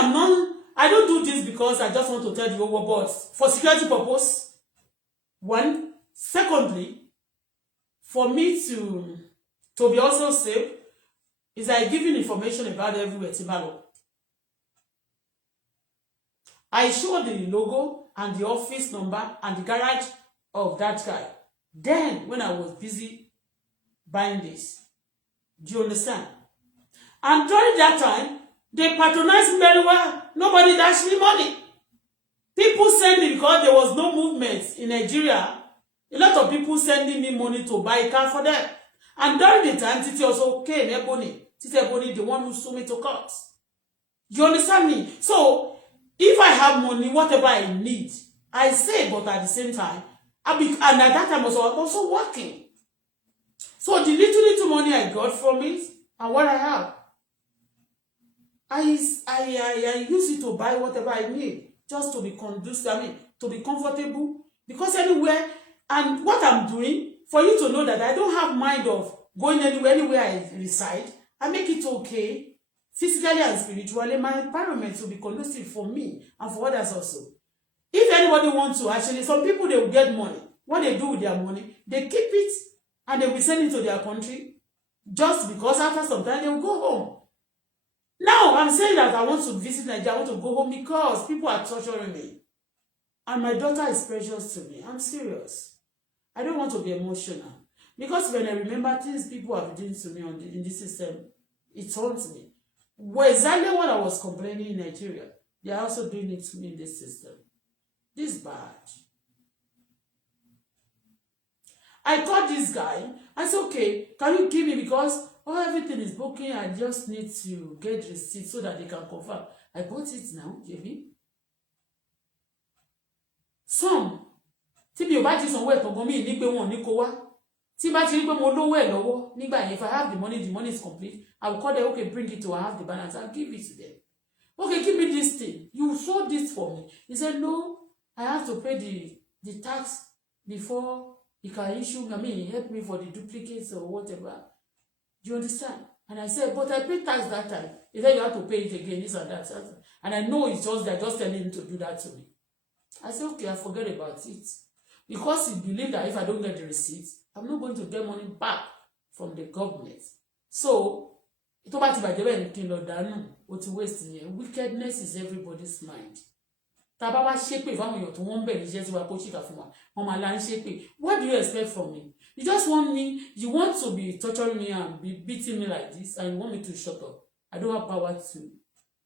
I don't do this because I just want to tell the whole world but for security purpose one secondly for me to be also safe is like giving information about everywhere Tibalo. I showed the logo and the office number and the garage of that guy. Then, when I was busy buying this, do you understand? And during that time, they patronized me very well. Nobody dashed me money. People send me because there was no movement in Nigeria. A lot of people sending me money to buy a car for them. And during the time, Titi also came, Titi Ebony, the one who sued me to court. Do you understand me? So, if I have money, whatever I need, I say, but at the same time, and at that time also, I'm also working. So the little money I got from it, and what I have, I use it to buy whatever I need, just to be conducive, to be comfortable. Because anywhere, and what I'm doing, for you to know that I don't have mind of going anywhere I reside, I make it okay. Physically and spiritually, my environment will be conducive for me and for others also. If anybody wants to, actually, some people, they will get money. What they do with their money, they keep it and they will send it to their country just because after some time, they will go home. Now, I'm saying that I want to visit Nigeria, I want to go home because people are torturing me. And my daughter is precious to me. I'm serious. I don't want to be emotional. Because when I remember things people have done to me in this system, it haunts me. Well, exactly what I was complaining in Nigeria, they are also doing it to me in this system. This is bad. I called this guy. I said, okay, can you give me because everything is booking. I just need to get receipt so that they can confirm. I bought it now, Jimmy. Some tí mi ò bá ti sanwó ẹ̀ tán gan mi ní pé wọn ò ní kó wá. Tí bá ti rí pé mo lówó ẹ̀ lọ́wọ́ nígbà yẹn, if I have the money is complete, I will call them, okay, bring it to I have the balance, I'll give it to them. Okay, give me this thing. You sold this for me. He said, no, I have to pay the tax before he can issue, help me for the duplicates or whatever. Do you understand? And I said, but I paid tax that time. He said, you have to pay it again, this and that. And I know it's just, they're just telling him to do that to me. I said, okay, I forget about it. Because he believed that if I don't get the receipt, I'm not going to get money back from the government. So, tó bá ti bàjẹ́ bẹ́ẹ̀ ni kí n lọ dànù, ó ti waste yẹn. Wickedness is everybody's mind. Tá bá wá ṣépè fáwọn èèyàn tó wọ́n bẹ̀ níṣẹ́ tí wàá kó ṣìkà fún wa, wọ́n máa la ń ṣépè. What do you expect from me? You just want me, you want to be torturing me and be beating me like this, and you want me to shut up. I don't have power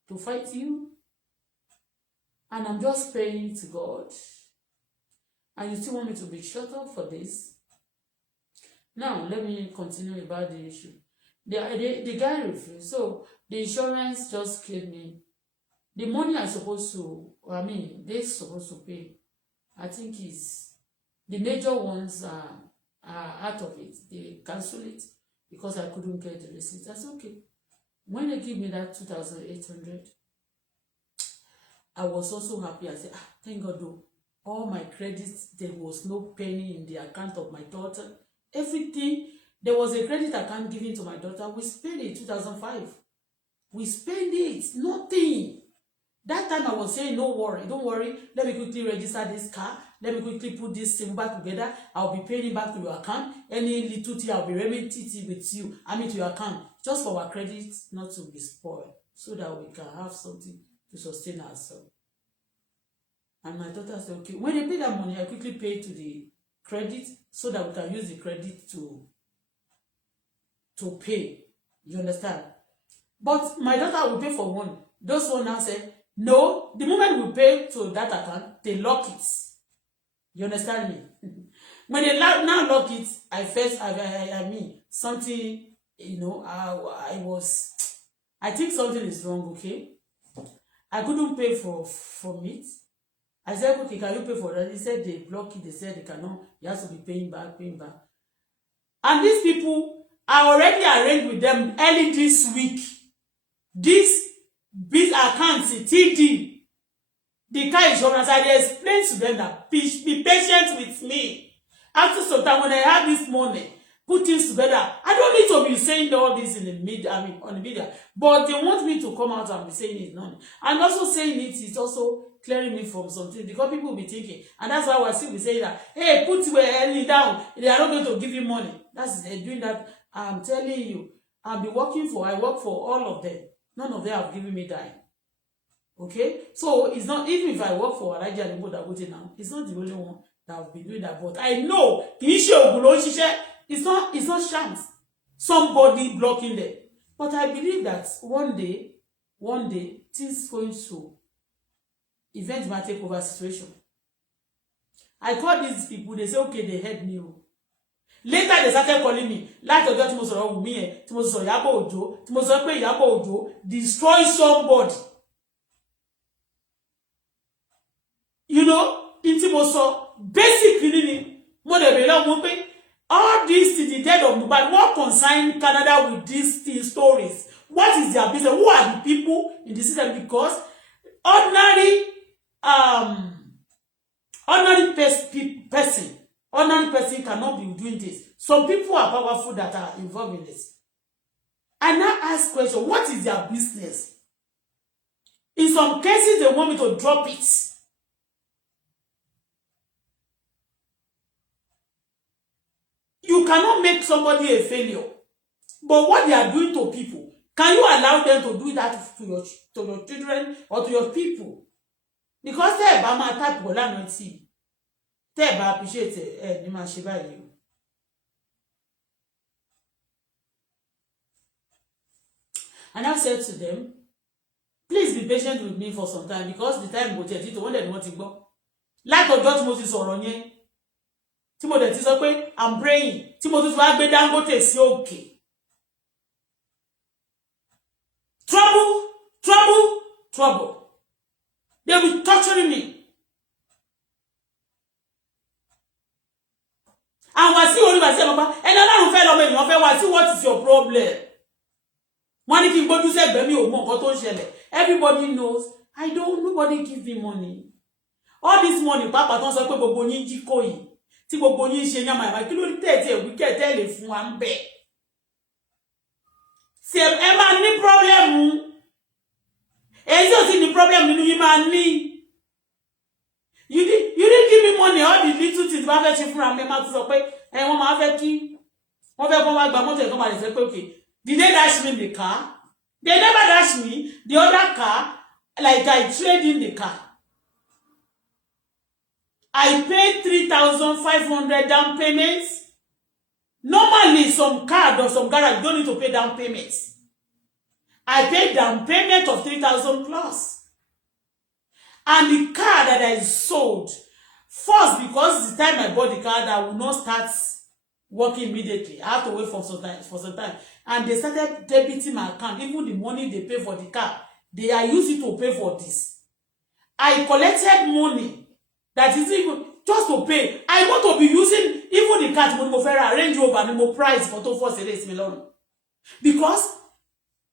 to fight you. And I'm just praying to God. And you still want me to be shut up for this? Now, let me continue about the issue. The guy refused. So, the insurance just gave me the money they're supposed to pay. I think is the major ones are out of it. They cancel it because I couldn't get the receipt. That's okay. When they give me that 2,800, I was also happy. I said, thank God though. All my credits, there was no penny in the account of my daughter. Everything, there was a credit account given to my daughter. We spent it 2005. We spent it, nothing. That time I was saying, don't worry. Let me quickly register this car. Let me quickly put this thing back together. I'll be paying it back to your account. Any little thing, I'll be remitting it with you. To your account. Just for our credit not to be spoiled. So that we can have something to sustain ourselves. And my daughter said, okay. When they pay that money, I quickly pay to the credit so that we can use the credit to pay. You understand? But my daughter will pay for one. Those one now say, no, the moment we pay to that account, they lock it. You understand me? When they now lock it, I something, I think something is wrong, okay? I couldn't pay for it. I said, okay, can you pay for that? He said they block it. They said they cannot. You have to be paying back. And these people, I already arranged with them early this week. This big account, TD, the car insurance, I explained to them that be patient with me. After some time, when I have this money, put things together. I don't need to be saying all this in the media, on the media. But they want me to come out and be saying it. No. And also saying it is also clearing me from something. Because people will be thinking. And that's why I still be saying that, hey, put your money down. They are not going to give you money. That's doing that. I'm telling you. I work for all of them. None of them have given me dime. Okay? So, it's not, even if I work for Alaji and Bodagote now, it's not the only one that have been doing that. But I know, it's not chance. Somebody blocking them. But I believe that one day, things going to, events might take over situation. I call these people, they say, okay, they help me. Later, they started calling me. Like ọjọ́ tí mo sọ̀rọ̀ Wùmí yẹn, tí mo sọ̀rọ̀ Ìyábọ̀ Òjó, tí mo sọ pé Ìyábọ̀ Òjó destroy somebody. You know, in tí mo sọ, basically ni, mo dẹ̀ bẹ̀rẹ̀ lọ́wọ́ pé all this to the death of Mohbad, what concern Canada with these stories? What is their business? Who are the people in the system? Because ordinary person cannot be doing this. Some people are powerful that are involved in this. I now ask question, what is their business? In some cases, they want me to drop it. You cannot make somebody a failure. But what they are doing to people, can you allow them to do that to your children or to your people? Because they are my type of language. They appreciate it. And I said to them, please be patient with me for some time because the time will take it to one day want to go. Like of God Moses or Ronye. Timothy ti sọ pé I'm praying. Timothy wá gbé Dangote sí òkè. Trouble trouble. They will be torturing me. And wá sí orí wá sí ọba ẹni Ọlọ́run fẹ́ lọ́mọ èèyàn fẹ́ wá sí what is your problem? Wọ́n ní kí n gbójú sẹ́gbẹ̀ẹ́ mi ò mọ nǹkan tó ń ṣẹlẹ̀. Everybody knows nobody give me money. All this money papa tó ń sọ pé gbogbo yín jí kó yìí tí gbogbo yín ṣe yàmà yàmà kí ló tẹ̀tẹ̀ wíkẹ̀ tẹ́lẹ̀ fún wa ń bẹ̀. Ṣé ẹ máa ní problem? Èyí ò sì ní problem nínú yín máa ní. You didn't give me money, all the little things bá fẹ́ ṣe fúnra mi máa tún sọ pé wọ́n máa fẹ́ kí wọ́n fẹ́ kó wá gba mọ́tò ẹ̀kọ́ máa lè sọ pé okay, did they dash me the car? They never dash me. The other car, like I trade in the car. I paid 3,500 down payments. Normally, some card or some garage don't need to pay down payments. I paid down payment of 3,000 plus. And the car that I sold, first, because the time I bought the car, I will not start working immediately. I have to wait for some time. And they started debiting my account. Even the money they pay for the car, they are using to pay for this. I collected money that is even just to pay. I want to be using even the car to arrange over the more price for to force it million. Because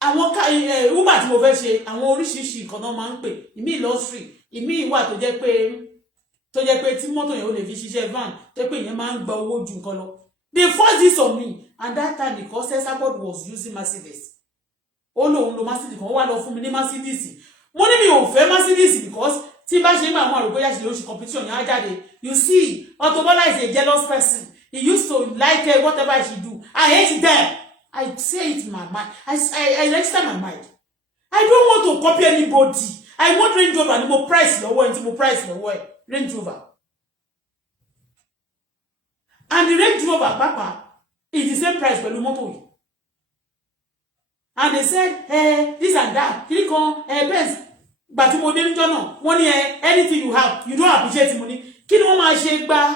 I want Uber to over ṣe àwọn oríṣiríṣi nǹkan náà máa ń pè ìmí luxury ìmí ìwà tó jẹ́ pé tí mọ́tò yẹn ò lè fi ṣiṣẹ́ van tó pé yẹn máa ń gba owó ju nǹkan lọ. They forced this on me, and that time because Tesabod was using Mercedes. Oh no, Mercedes kan wá lọ fún mi ní Mercedes. Mo ní mi ò fẹ́ Mercedes because tí bá ṣe máa wọ́n àrò bóyá ṣe ló ṣe competition yẹn á jáde. You see, Auto-Bola is a jealous person. He used to like whatever she do. I hate them. I say it in my mind. I register my mind. I don't want to copy anybody. I want Range Rover and more price lower and more price lower. Range Rover. And the Range Rover, Papa, is the same price for the motor. And they said, this and that. Click on, Benz. But you won't know. Money, anything you have, you don't appreciate money. Kí ni wọ́n máa ṣe gba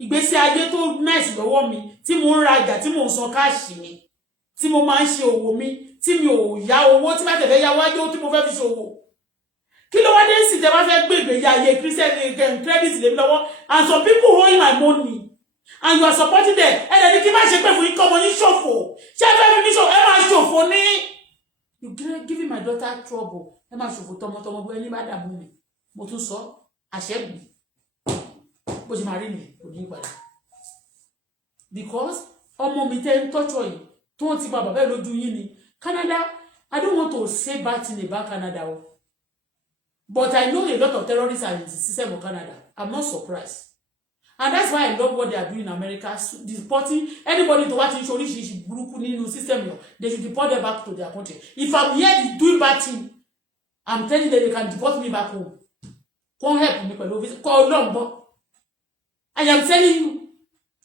ìgbésí ayé tó nice lọ́wọ́ mi, tí mo ń rajà, tí mo ń san cash mi, tí mo máa ń ṣe òwò mi, tí mi ò yá owó, tí bá tẹ̀fẹ́ yá wájú, tí mo fẹ́ fi ṣe òwò. Kí ló wá dé sí tẹ́ bá fẹ́ gbé ìgbésí ayé Christian credit lé mi lọ́wọ́, and some people owing my money. And you are supporting them. And then you can't pay for income on your show. You giving my daughter trouble. Emma show tomo any madam woman. Motu so asheb. But you marry me. Because omo mi ten torture you. Don't baba lo do yini. Canada, I don't want to say bad thing about Canada. But I know a lot of terrorists are in the system of Canada. I'm not surprised. And that's why I love what they are doing in America, deporting anybody to watch in Brooklyn system. They should deport them back to their country. If I'm here doing bad thing, I'm telling them they can deport me back home. Come help me, call Lombo. I am telling you,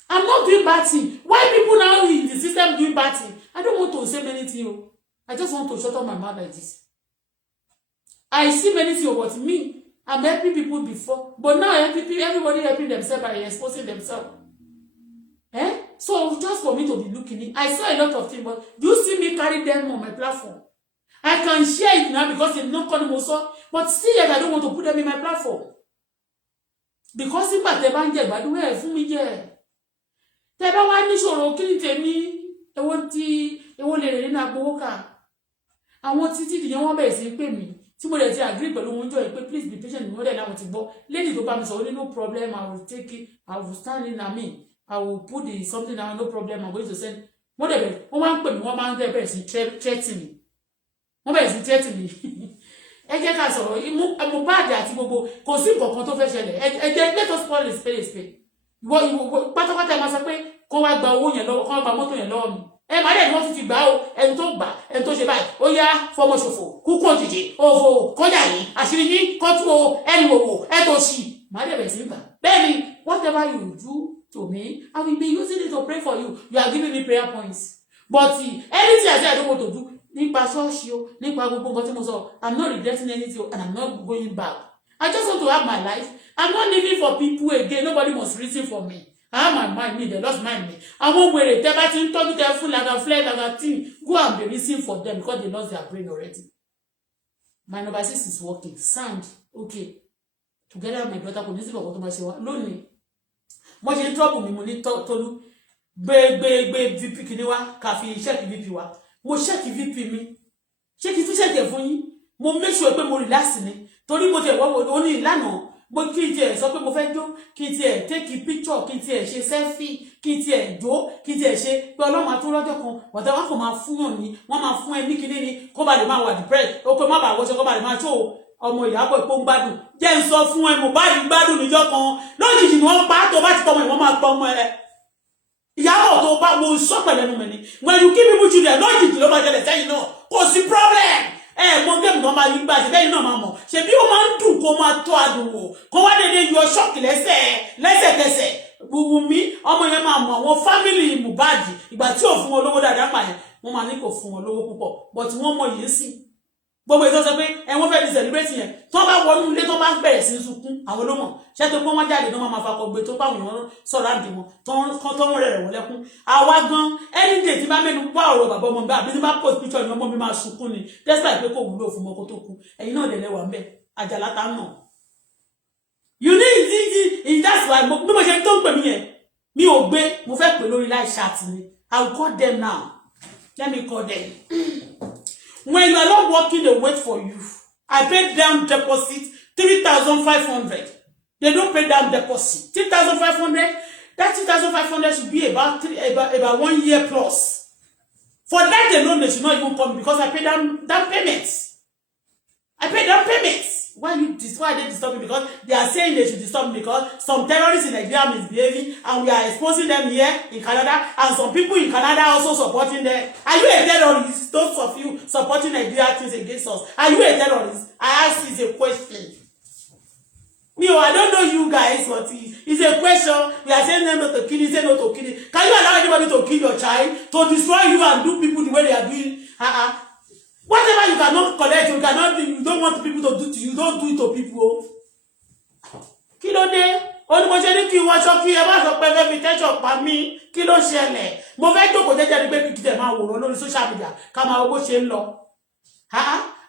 I'm not doing bad thing. Why people now in the system doing bad thing? I don't want to say many things. I just want to shut up my mouth like this. I see many things about me. I'm helping people before, but now everybody helping themselves by exposing themselves. So just for me to be looking in, I saw a lot of things, but do you see me carry them on my platform? I can share it now because it's not coming also, but still yet I don't want to put them in my platform. Because if I tell you, by the way, for me, yeah. Tell you why you should kill me. I want to na boka. I want to see the young person pay me. Somebody say agree, but please be patient. More than I want to go. Lady go back, so no problem. I will take it. I will stand in. I will put the something down. No problem. I'm going to send. Whatever. One man there person threaten me. One person threaten me. I get that so. I'm bad at Bobo. Cause you go to fashion. Let us call it spade. What? What I must say? Come back by one. You know. Come back motor. You know. My dad wants to bow and talk back and touch it back. Oh, yeah, for much of who quantity, oh, Kodai, Ashini, Koto, Animal, Etoshi. My dad is simple. Baby, whatever you do to me, I will be using it to pray for you. You are giving me prayer points. But see, anything I say I don't want to do, I'm not regretting anything and I'm not going back. I just want to have my life. I'm not living for people again. Nobody must reason for me. I have my mind, they lost mind me. I won't wear it. They're talking to their food like a flare, like a thing. Go and be listening for them because they lost their brain already. My number 6 is working. Sound. Okay. Together with my daughter, kò ní sí bọ̀bọ̀ tó máa ṣe wá. Lónìí. Mo ṣe trouble mi mo ní Tolu. Gbé VP kini wá ká fi check VP wá. Mo check VP mi. Ṣé kí tún check ẹ fún yín. Mo make sure pé mo relax ni. Torí mo te wo ní ìlànà. Mo kí tiẹ̀ sọ pé mo fẹ́ jó, kí tiẹ̀ take picture, kí tiẹ̀ ṣe selfie, kí tiẹ̀ jó, kí tiẹ̀ ṣe pé Ọlọ́run á tún lọ́jọ́ kan wọ̀tá wọn kò máa fún yàn ní wọ́n máa fún ẹ ní kíní ni kó ba lè máa wà depressed ó pé má bàa wọṣọ kó ba lè máa ṣó ọmọ Ìyábọ̀ ìpó ń gbádùn jẹ́ ń sọ fún ẹ Mohbad gbádùn níjọ́ kan lójijì ni wọ́n pa tó bá ti tọmọ ìwọ́n máa tọmọ ẹ Ìyábọ̀ tó bá mo sọ pẹ̀lẹ́nu mẹ́ni when you give people children lójijì ló máa jẹ́lẹ̀ sẹ́yìn náà kò sí problem mo game tó máa yí gbà ṣe bẹ́ẹ̀ náà máa mọ̀ ṣe bí ó máa ń dùn kó máa tó adùn wò kó wá dédé yọ ṣọ́ọ̀kì lẹ́sẹ̀kẹsẹ̀ Wùmí ọmọ yẹn máa mọ̀ àwọn fámìlì Mohbad ìgbà tí ò fún wọn lówó dáadáa pa yẹn wọ́n máa ní kò fún wọn lówó púpọ̀ but wọ́n mọ̀ yìí sí gbogbo ètò sọ pé wọ́n fẹ́ di celebrate yẹn tó bá wọnú ilé tó bá bẹ̀rẹ̀ sí sunkún àwọn ló mọ̀ ṣé tó pé wọ́n jáde náà máa fakọ gbé tó bá wọn sọ̀rọ̀ àǹdí wọn tó ń rẹ̀ wọ́n lẹ́kún àwa gan any day tí bá mẹ́nu bá ọ̀rọ̀ bàbá ọmọ mi àbí tí bá post picture ni ọmọ mi máa sunkún ni despite pé kò wúlò fún ọkọ tó kú ẹ̀yin náà dẹ̀ lẹ́wà ń bẹ̀ àjàlá tá nà you need it that's why bí mo ṣe tó ń pè mí yẹn mi ò gbé mo fẹ́ pè lórí live chat ni I will call them now let me call them when you are not working they wait for you I pay down deposit 3,500 they don't pay down deposit 3,500 that 3,500 should be about 1 year plus for that alone they should not even come because I pay down payments I pay down payments. Why they disturb me? Because they are saying they should disturb me because some terrorists in Nigeria are misbehaving and we are exposing them here in Canada and some people in Canada also supporting them. Are you a terrorist? Those of you supporting Nigeria things against us. Are you a terrorist? I ask you a question. I don't know you guys, but it's a question. We are saying them not to kill you, say not to kill you. Can you allow anybody to kill your child, to destroy you and do people the way they are doing? Whatever you cannot collect, you don't want people to do to you, don't do it to people. Kí ló dé? Ó ní mo ṣe ní kí wọ́n ṣọ́ kí ẹ má sọ pé fẹ́ fi tẹ́ṣọ̀ pa mí. Kí ló ṣẹlẹ̀? Mo fẹ́ jókòó jẹ́jẹ́ ní pé kí tẹ̀ máa wòrán lórí social media ká máa wo bó ṣe ń lọ.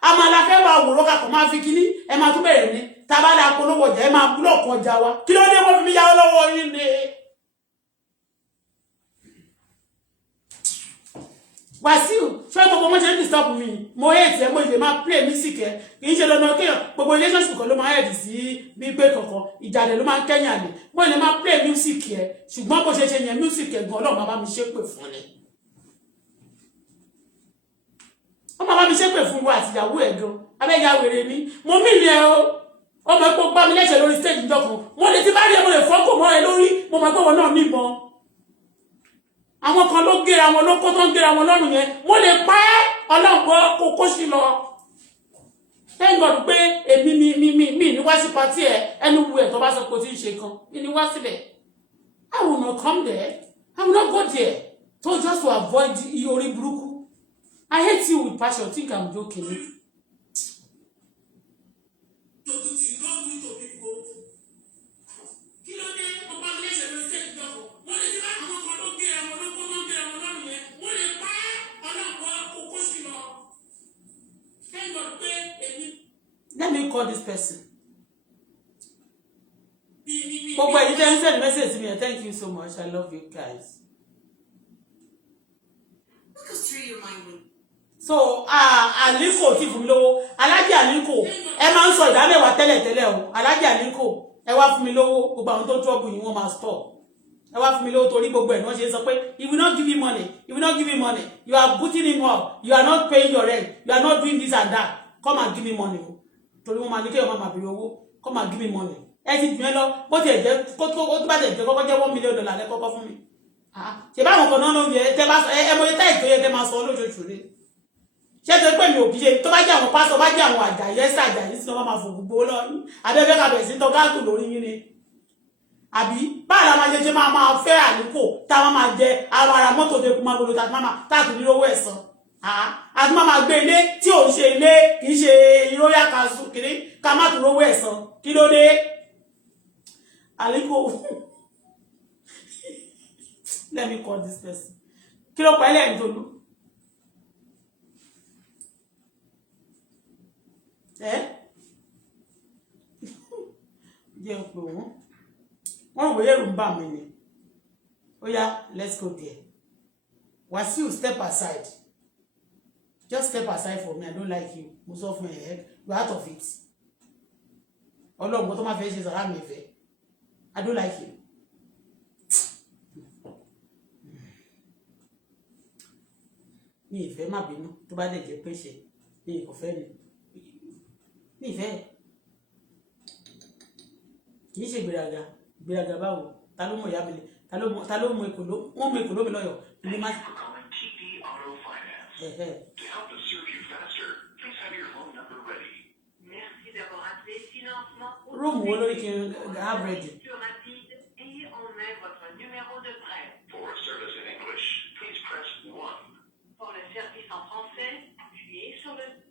A máa la fẹ́ máa wòrán kakọ̀ máa fi kíní ẹ máa tún bẹ̀rẹ̀ ní. Tá bá la polówó ọjà ẹ máa búlọ̀kù ọjà wa. Kí ló dé wọ́n fi mí yáwó lọ́wọ́ yín ni? Wàsíù ṣé gbogbo wọn ṣe ń disturb mi mo hate ẹ mo ìlè máa play music ẹ kì í ṣe lọ́nà kéèyàn gbogbo relationship kan ló máa head sí bí pé kankan ìjàlẹ̀ ló máa ń kẹ́yìn àlè mo ìlè máa play music ẹ ṣùgbọ́n bó ṣe ṣe yẹn music ẹ gan ọlọ́run bá mi ṣépè fún ni ó máa bá mi ṣépè fún wa àtìyàwó ẹ gan abẹ́yà wèrè ni mo mí ilé o ó mọ̀ pé ó gbá mi lẹ́sẹ̀ lórí stage ìjọ kan mo lè ti bá rí ẹ mo lè fọ́kò mọ́ ẹ lórí mo mọ̀ pé wọn náà níbọn àwọn kan ló gẹ́ra wọn ló kó tó ń gẹ́ra wọn lọ́rùn yẹn mo lè pa ẹ́ ọlọ́gbọ́ kókó sí lọ thank God pé èmi mi ní wá sí pàtí ẹ ẹnu wu ẹ̀ tó bá sọ pé ó ti ń ṣe kan mi ní wá síbẹ̀ I will not come there I will not go there to just to avoid orí burúkú I hate you with passion think I'm joking. Let me call this person. But you can send a message to me. Thank you so much. I love you guys. Look through your mind. So, Aliko ti fún mi lówó. Alhaji Aliko, ẹ máa ń sọ ìdá mẹ́wàá tẹ́lẹ̀ o. Alhaji Aliko, ẹ wá fún mi lówó. Gbogbo àwọn tó trouble yín wọ́n máa stop. Ẹ wá fún mi lówó torí gbogbo ẹ̀ náà ṣe sọ pé he will not give you money. He will not give you money. You are putting him up. You are not paying your rent. You are not doing this and that. Come and give me money. Torí wọ́n máa ní kéèyàn máa bèrè owó. Come and give me money. Ẹ ti dùn ẹ́ lọ bó ti ẹ̀ jẹ́ kó tó bá tẹ̀ jẹ́ kọ́kọ́ jẹ́ $1 million lẹ́ kọ́kọ́ fún mi. Ṣé báwọn kan náà ló yẹ tẹ́ bá sọ ẹ mọ iye táì tó yẹ tẹ́ máa sọ lóṣooṣù ni. Ṣé tó pé mi ò kí ṣe tó bá jẹ́ àwọn pásọ bá jẹ́ àwọn àjàyí sí wọ́n máa fò gbogbo lọ ní abẹ́fẹ́ kàbẹ̀ sí tọ́gáàtù lórí yín ni. Àbí báà la máa jẹ́ máa fẹ́ Àlíkò tá máa jẹ àwọn ará mọ́tò tó kú máa gbolo táàkì ní owó ẹ̀sán. Àti máa gbé ilé tí ò ń ṣe ilé kì í ṣe ìróyà kazu kiri ká má tún owó ẹ̀sán kí ló dé. Àlíkò let me call this person. Kí ló pa ẹlẹ́yìn tó lù? Eh? Yeah, one way room bam. Oh yeah, let's go there. Wasiu, step aside. Just step aside for me. I don't like you. Most of my head. You're out of it. Ọlọ́run mo tó máa fẹ́ ṣe sàrà mi fẹ́. I don't like you. Mi ìfẹ́ má bínú tó bá dẹ̀ jẹ́ pé ṣe mi kò fẹ́ ni. Mi ìfẹ́. Kì í ṣe gbéraga. Gbéraga báwo? Ta ló mọ̀ ìyá mi lè? Ta ló mọ̀ èkó mi lọ́yọ̀? Ní má. To help us serve you faster, please have your phone number ready. Merci d'avoir appelé Financement. Room wo lórí kí n have ready. Ayez en main votre numéro de prêt. For service in English, please press 1. Pour le service en français, appuyez sur le...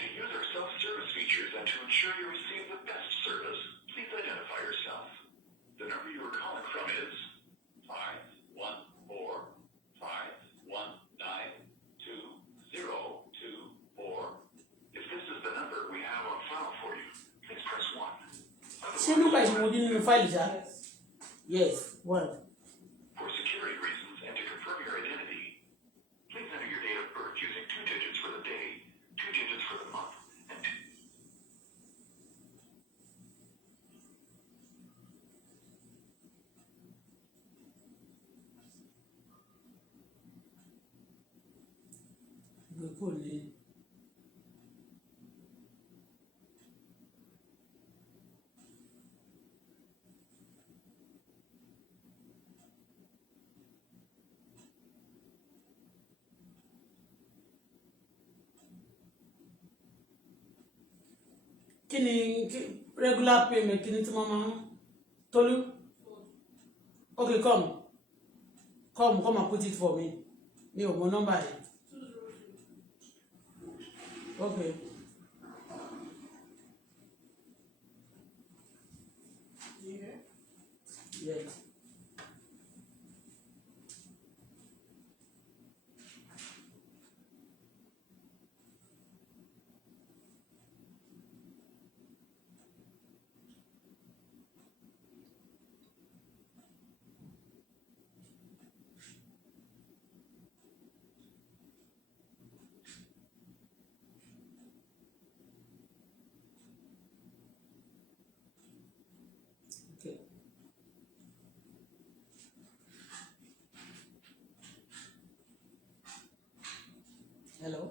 To use our self-service features and to ensure you receive the best service, please identify yourself. The number you are calling from is 514-519-2024. If this is the number we have on file for you, please press 1. Ṣé nígbà ìṣòro nínú fáìlì ṣá? Yes, one. For security reasons and to confirm your identity, please enter your date of birth using 2 digits for the day, 2 digits for the month, and Gbé kò ní. Kí ni regular payment kí ni tí wọ́n máa ń Tolu? Okay, come and put it for me. Mi ò mọ nọ́mbà yẹn. Okay. Yes. Okay. Hello.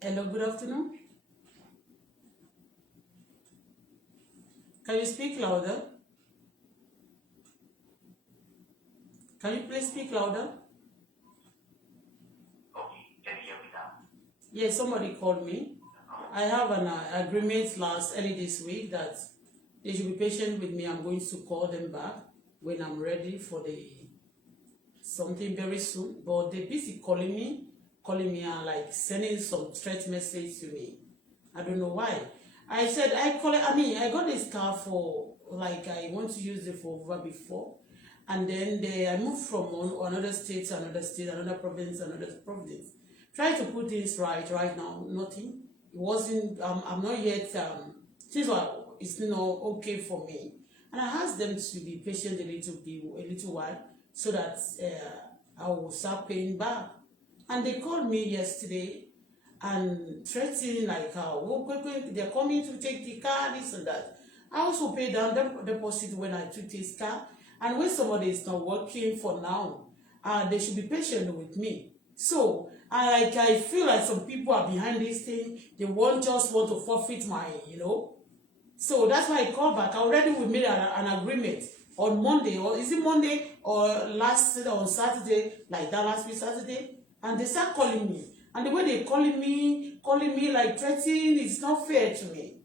Hello, good afternoon. Can you speak louder? Can you please speak louder? okay, can you hear me now? Yes, somebody called me. I have an agreement early this week that they should be patient with me. I'm going to call them back when I'm ready for something very soon. But they're busy calling me and like sending some threat message to me. I don't know why. I said I got this car for like I want to use it for over before, and then I moved from another state to another province. Try to put things right now, nothing. It wasn't. I'm not yet. Things were. It's not okay for me, and I asked them to be patient a little while, so that I will start paying back. And they called me yesterday and threatening like, they're coming to take the car, this and that. I also paid down the deposit when I took this car, and when somebody is not working for now, they should be patient with me. So I feel like some people are behind this thing. They just want to forfeit my, So that's why I called back. We made an agreement on Monday, or is it Monday or on Saturday, like that last week Saturday, and they start calling me. And the way they calling me like threatening, it's not fair to me.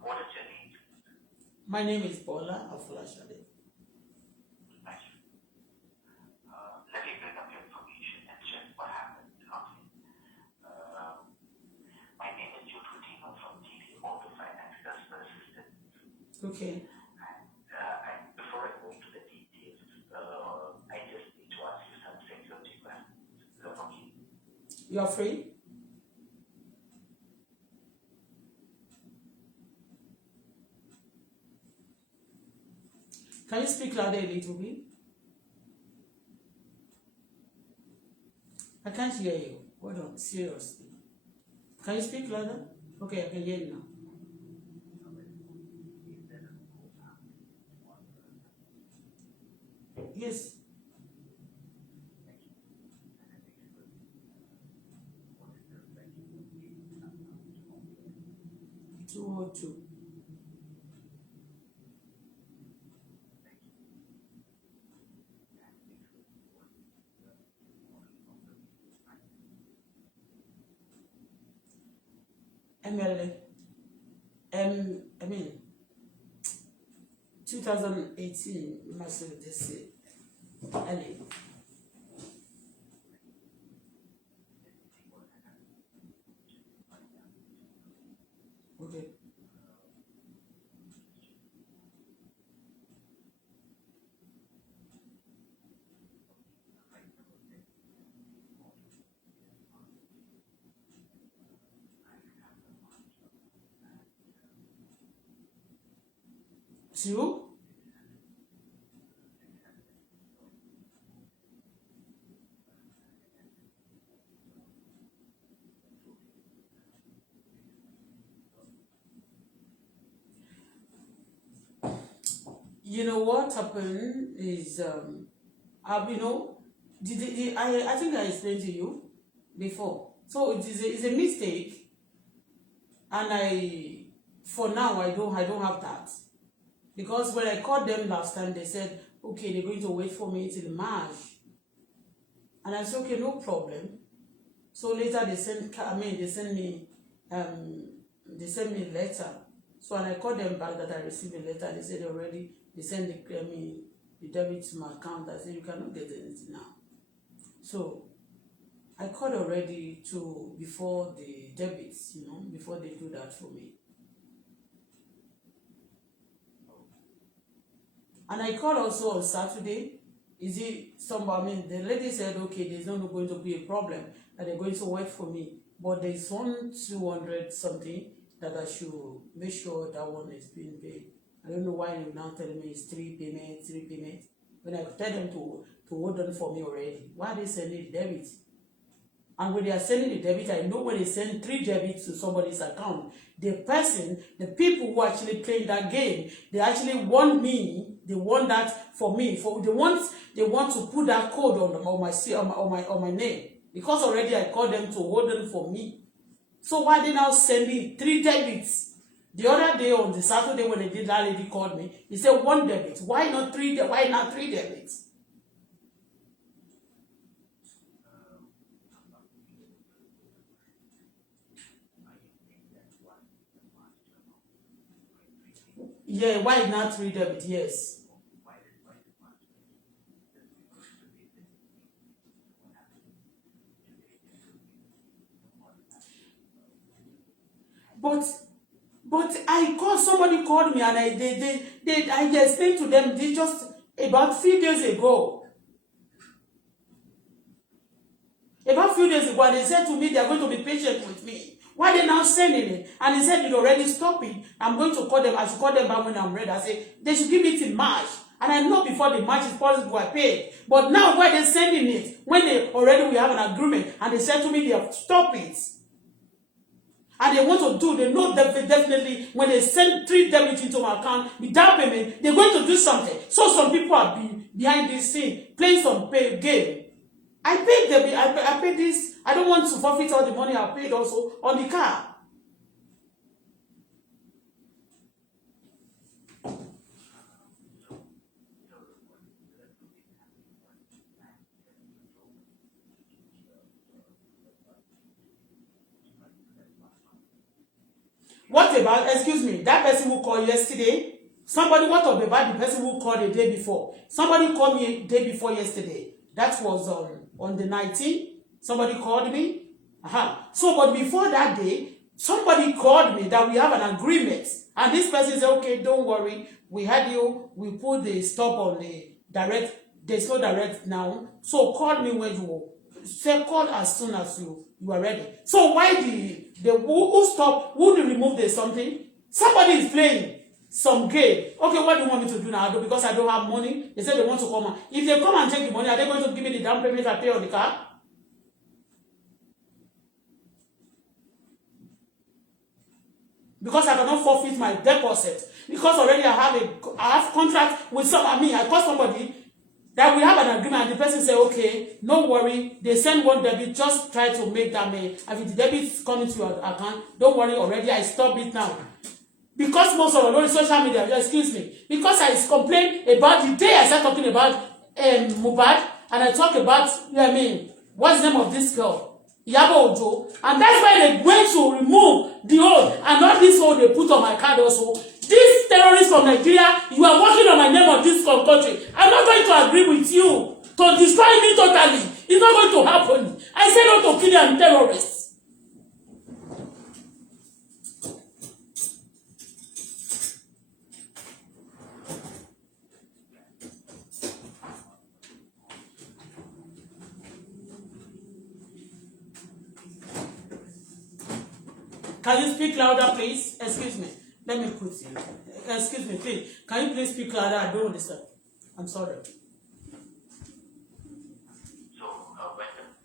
What is your name? My name is Bola Afulashade. Thank you. Let me bring up your information and check what happened. My name is Jude Coutinho from TD Auto Finance Customer Assistant. Okay. And before I move to the details, I just need to ask you some security questions. Is that okay? You are free? Can you speak louder a little bit? I can't hear you. Hold on, seriously. Can you speak louder? Okay, I can hear you now. Yes. Two. MLA. I mean, 2018, must have this LA. Okay. Two? You know what happened is, you know, I think I explained to you before. So it's a mistake, and for now I don't have that, because when I called them last time, they said okay, they're going to wait for me till March, and I said okay, no problem. So later they sent me a letter. So when I called them back that I received a letter, they said already they sent the debit to my account. I said you cannot get anything now. So I called already before the debits, before they do that for me. And I called also on Saturday. The lady said, okay, there's not going to be a problem, that they're going to wait for me. But there's 200 something that I should make sure that one is being paid. I don't know why you're now telling me it's three payments. When I tell them to hold on for me already, why are they sending the debit? And when they are sending the debit, I know when they send 3 debits to somebody's account, the people who are actually playing that game, they actually want me, they want that for me, they want to put that code on my name, because already I called them to hold on for me. So why are they now sending 3 debits? The other day on the Saturday when they did, that lady called me, he said 1 debit. Why not 3 debits? Yeah, why not 3 debit? Yes. But somebody called me, and I explained to them this just about 3 days ago. About 3 days ago, and they said to me they are going to be patient with me. Why are they now sending it? And he said, you already stop it. I'm going to call them. I should call them back when I'm ready. I said, they should give it in March. And I know before the March is possible I paid. But now why are they sending it? When we have an agreement, and they said to me they have stopped it. And they want to they know that definitely when they send 3 debits into my account without payment, they're going to do something. So some people are behind this scene, playing some game. I paid I paid this. I don't want to forfeit all the money I paid also on the car. What about, excuse me, that person who called yesterday? What about the person who called the day before? Somebody called me a day before yesterday. That was on the 19th. Somebody called me. So, but before that day, somebody called me that we have an agreement. And this person said, okay, don't worry. We had you. We put the stop on the direct. There's no direct now. So call me when you say, call as soon as You are ready. So why who remove the something? Somebody is playing some game. Okay, what do you want me to do now? Because I don't have money. They said they want to come. If they come and take the money, are they going to give me the down payment I pay on the car? Because I cannot forfeit my deposit. Because already I have contract with I call somebody that we have an agreement, and the person say, okay, no worry, they send one debit, just try to make that money. And if the debit is coming to your account, don't worry, already I stop it now. Because most of our social media, excuse me, because I complain about the day I start talking about Mohbad, and I talk about, what's the name of this girl? Yabo Ojo, and that's why they went to remove the old and not this old they put on my card also. These terrorists from Nigeria, you are working on my name of this country. I'm not going to agree with you to destroy me totally. It's not going to happen. I say no to killing terrorists. Can you speak louder, please? Excuse me. Let me put you. Excuse me, please. Can you please speak louder? I don't understand. I'm sorry. So,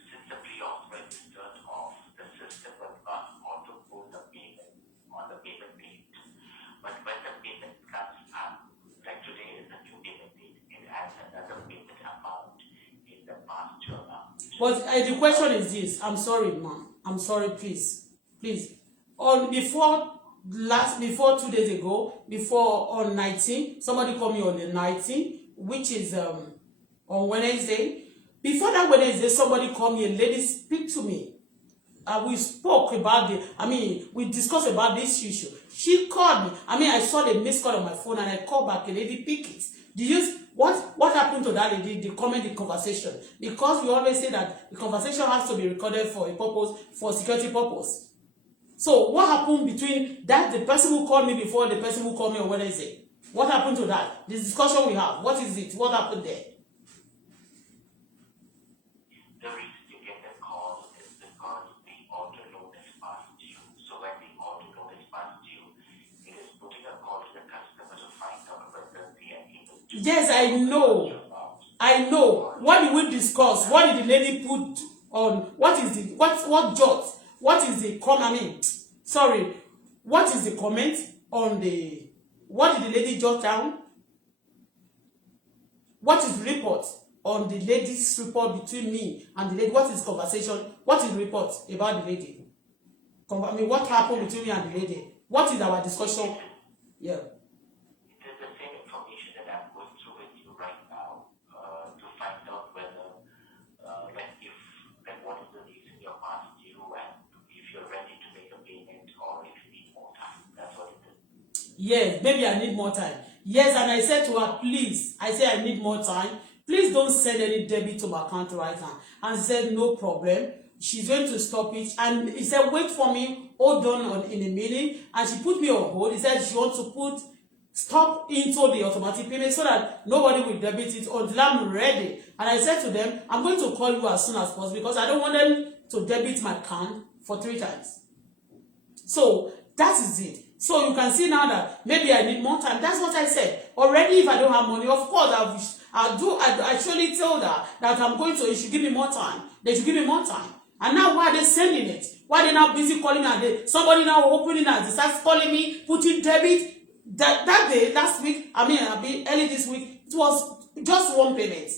since the pre-op registered off, the system will not auto-bola payment on the payment date. But when the payment comes up, like today is the new payment date, it adds another payment amount in the past amount. But the question is this. I'm sorry, ma'am. I'm sorry, please. Please. Before 2 days ago, on 19, somebody called me on the 19, which is on Wednesday. Before that Wednesday, somebody called me, a lady speak to me. We spoke about we discussed about this issue. She called me. I saw the missed call on my phone and I called back. A lady pick it. What happened to that lady? The comment, the conversation. Because we always say that the conversation has to be recorded for a purpose, for security purpose. So what happened between that, the person who called me before, the person who called me on Wednesday? What happened to that? The discussion we have. What is it? What happened there? The reason you get a call is because the auto loan is past due. So when the auto loan is past due, it is putting a call to the customer to find out whether they are able to. Yes, I know. I know. What did we discuss? What did the lady put on? What is the jot? What is the comment? What is the comment on the? What did the lady jot down? What is the report on the lady's report between me and the lady? What is conversation? What is the report about the lady? What happened between me and the lady? What is our discussion? Yeah. It is the same information that I'm going through with you right now to find out whether, what is the reason you're past due and if you're ready to make a payment or if you need more time. That's what it is. Yes, maybe I need more time. Yes, and I said to her, please, I need more time. Please don't send any debit to my account right now. And she said, no problem. She's going to stop it. And he said, wait for me, hold on in a minute. And she put me on hold. He said she wants to stop into the automatic payment so that nobody will debit it until I'm ready. And I said to them, I'm going to call you as soon as possible because I don't want them to debit my account for 3 times. So that is it. So you can see now that maybe I need more time. That's what I said. Already, if I don't have money, of course, I actually told her that I'm going to, she should give me more time. They should give me more time. And now why are they sending it? Why are they now busy calling me? Somebody now opening and they start calling me, putting debit. That day, last week, early this week, it was just one payment.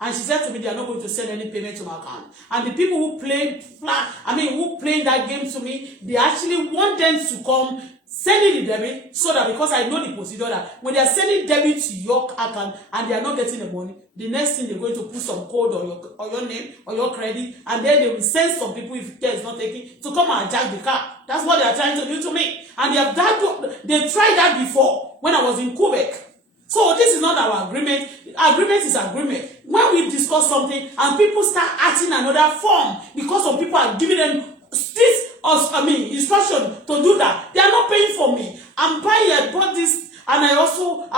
And she said to me, they are not going to send any payment to my account. And the people who played that game to me, they actually want them to come sending the debit so that because I know the procedure that when they are sending debit to your account and they are not getting the money, the next thing they're going to put some code on your name or your credit, and then they will send some people, if care is not taking, to come and jack the car. That's what they are trying to do to me. And they tried that before when I was in Quebec. So this is not our agreement. Agreement is agreement. When we discuss something and people start acting another form because some people are giving them this instruction to do that, they are not paying for me. I bought this and I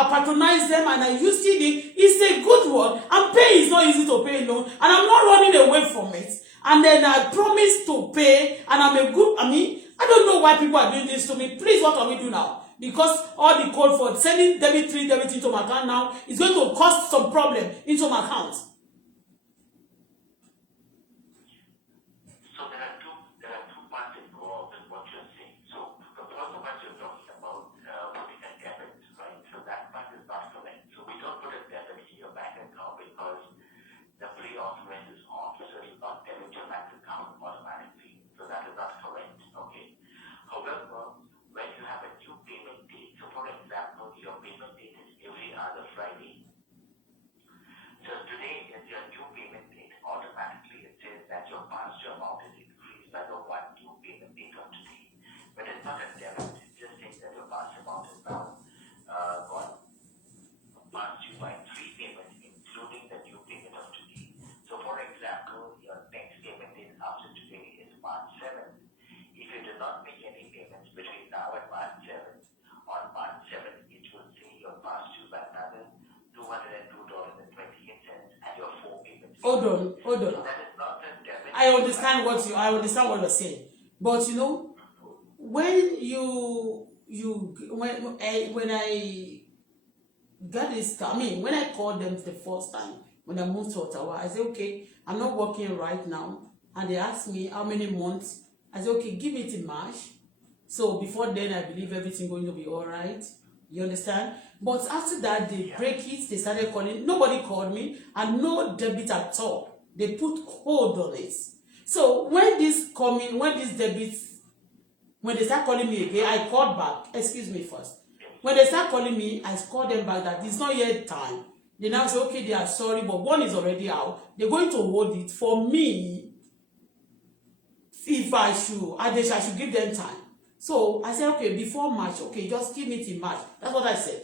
patronize them and I use CD. It's a good word. And pay is not easy to pay alone. And I'm not running away from it. And then I promised to pay, and I'm a good, I don't know why people are doing this to me. Please, what can we do now? Because all the code for sending debit into my account now is going to cause some problem into my account. So there are two parts involved in what you're saying. So the first part you're talking about putting a debit, right? So that part is not correct. So we don't put a debit in your bank account because the pre-authorized is off, so it will not debit your bank account automatically. So that is not correct. Okay. However, when you have a new payment date, so for example, your payment date is every other Friday. So today is your new payment date. Automatically it says that your past due amount is increased by the one new payment date of today. But it's not a debit. It just says that your past amount is now gone past due by 3 payments, including the new payment of today. So for example, your next payment date after today is March 7th. If you do not make any payments between now and March 7th, on March 7th, it will say your past due by another $202.28 and your 4 payments. Hold on. So that is not a debit. I understand what you're saying. But you know, when when I got this, when I called them the first time, when I moved to Ottawa, I said, okay, I'm not working right now. And they asked me how many months. I said, okay, give it in March. So before then, I believe everything going to be all right. You understand? But after that, they break it. They started calling. Nobody called me, and no debit at all. They put hold on it. So when this debits, when they start calling me again, I called back. Excuse me first. When they start calling me, I called them back that it's not yet time. They now say, okay, they are sorry, but one is already out. They're going to hold it for me. If I should give them time. So I said, okay, before March, okay, just give me till March. That's what I said.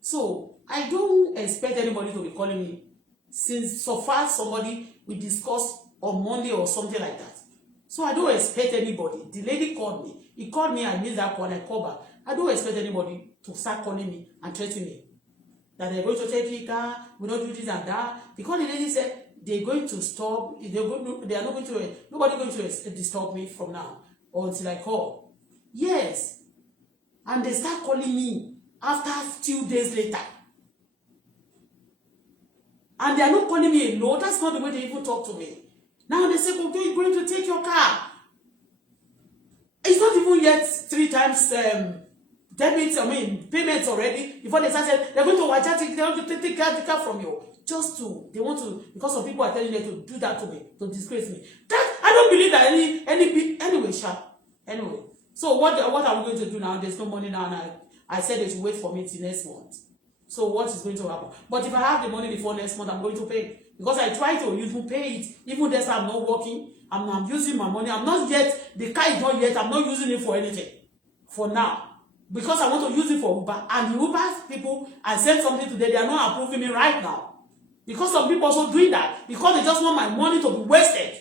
So I don't expect anybody to be calling me since so far somebody we discussed on Monday or something like that. So I don't expect anybody. The lady called me. He called me, I missed that call, and I called back. I don't expect anybody to start calling me and threatening me that they're going to take it, we don't do this and that. Because the lady said they're going to stop, they are not going to, nobody going to disturb me from now until I call. Yes. And they start calling me after 2 days later. And they are not calling me alone. That's not the way they even talk to me. Now they say, okay, you're going to take your car. It's not even yet 3 times payments already. Before they started, they're going to watch out, they're going to take the car from you. They want to, because some people are telling them to do that to me, to disgrace me. That, I don't believe that anyway. So what are we going to do now? There's no money now, and I said they should wait for me till next month. So what is going to happen? But if I have the money before next month, I'm going to pay. Because I try to even pay it. Even though I'm not working, I'm using my money. I'm not yet, the car is not yet, I'm not using it for anything. For now. Because I want to use it for Uber. And the Uber people, I sent something today, they are not approving me right now. Because some people also doing that. Because they just want my money to be wasted.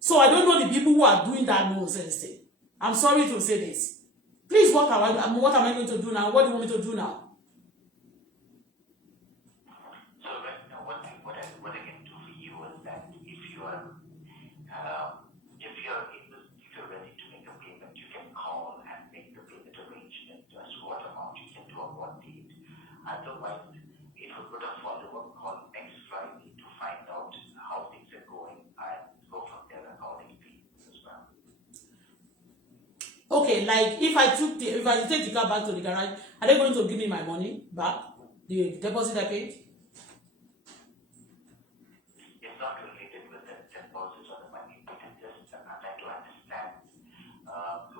So I don't know the people who are doing that nonsense thing. I'm sorry to say this. Please, what am I going to do now? What do you want me to do now? So right now, what I can do for you is that if you're ready to make a payment, you can call and make the payment arrangement as to what amount you can do on what date. Otherwise, it will put a follow-up call next Friday to find out how things are going and go from there accordingly as well. Okay, like if I take the car back to the garage, are they going to give me my money back? The deposit I paid? It's not related with the deposit or the money, but it's just I'm trying to understand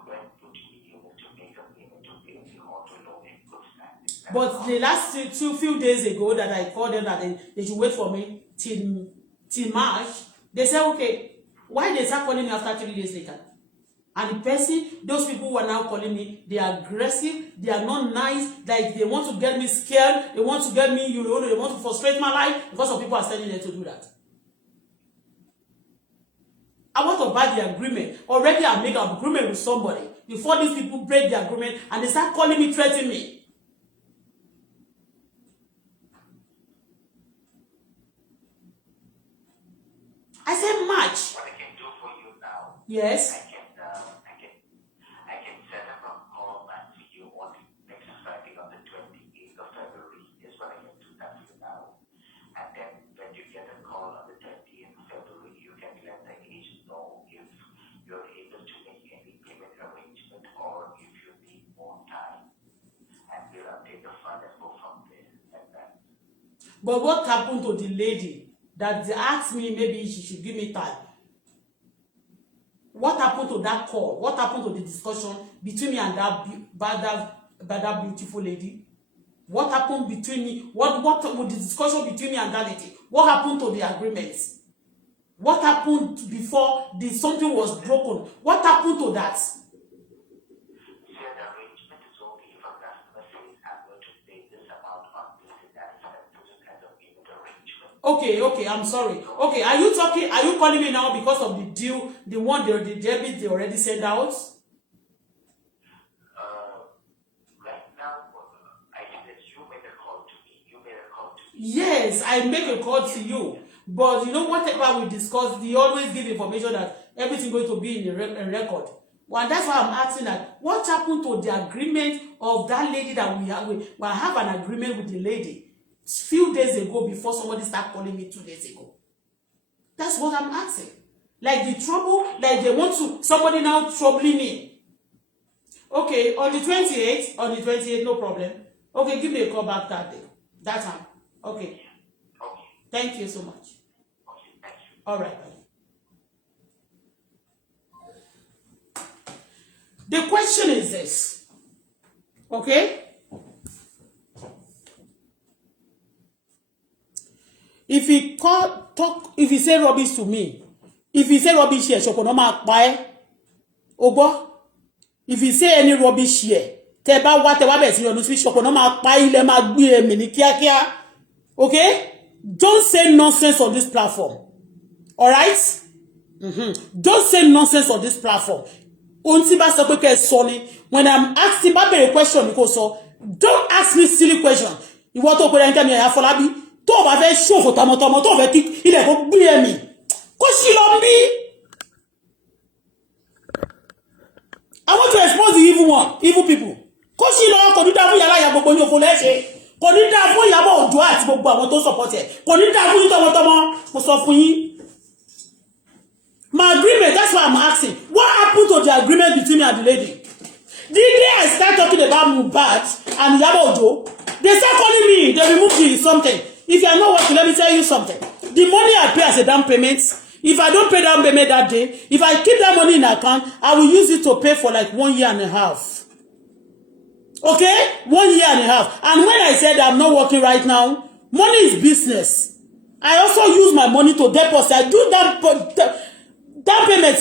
when would you be able to make a payment to pay the auto loan in good standing. But the last few days ago that I called them that they should wait for me till March, they said, okay, why they start calling me after 3 days later? And those people who are now calling me, they are aggressive, they are not nice, like they want to get me scared, they want to get me, they want to frustrate my life, because some people are standing there to do that. I want to buy the agreement. Already I make an agreement with somebody. Before these people break the agreement and they start calling me, threatening me. I said March. What I can Yes. I can set up a call and see you on next Friday on the 28th of February is when I can do that for you now. And then when you get a call on the 28th of February, you can let the agent know if you're able to make any payment arrangement or if you need more time. And we'll update the fund and go from there like that. But what happened to the lady that they asked me maybe she should give me time? What happened to that call? What happened to the discussion between me and that beautiful lady? What happened between me? What with the discussion between me and that lady? What happened to the agreements? What happened before something was broken? What happened to that? The arrangement is only if a customer says, I'm going to pay this amount on this and that is kind of payment arrangement. Okay, I'm sorry. Okay, are you calling me now because of the deal, the debit they already sent out? Right now, I think that you made a call to me. Yes, I make a call to you. But you know, whatever we discuss, they always give information that everything going to be in a record. Well, that's why I'm asking that. What happened to the agreement of that lady that we have an agreement with the lady few days ago before somebody started calling me 2 days ago? That's what I'm asking. Like the trouble, like they want to, somebody now troubling me. Okay, on the 28th, no problem. Okay, give me a call back that day. That time. Okay. Okay. Thank you so much. Okay, thank you. All right. The question is this. Okay? If he say rubbish to me, if he say rubbish here, ṣọ̀pọ̀ náà máa pa ẹ́. O gbọ́? If he say any rubbish here, tẹ́ bá bẹ̀ sí yọnu sí ṣọ̀pọ̀ náà máa pa ilẹ̀ máa gbé ẹ̀mí ní kíákíá. Okay? Don't say nonsense on this platform. All right? Don't say nonsense on this platform. Ohun tí bá sọ pé kẹ́ sọ ni, when I'm asking bá bẹ̀rẹ̀ question ni kò sọ, don't ask me silly question. Ìwọ tó pé ẹni tẹ́mi ẹ̀yà Fọlábí, tó bá fẹ́ ṣòfò tọmọtọmọ, tó fẹ́ kí ilẹ̀ kó gbé ẹ̀mí. Kó sí lọ bí. I want to expose the evil people. Kó sí lọ kò ní dá fún yàrá ìyá gbogbo ní òfò lẹ́ṣẹ̀. Kò ní dá fún Ìyábọ̀ Òjó àti gbogbo àwọn tó support ẹ̀. Kò ní dá fún yín tọmọtọmọ. Mo sọ fún yín. My agreement, that's why I'm asking. What happened to the agreement between me and the lady? The day I start talking about Mohbad and Ìyábọ̀ Òjó, they start calling me. They remove the something. If you are not working, let me tell you something. The money I pay as a down payment, if I don't pay down payment that day, if I keep that money in account, I will use it to pay for like 1 year and a half. Okay? 1 year and a half. And when I said I'm not working right now, money is business. I also use my money to deposit. I do that payment,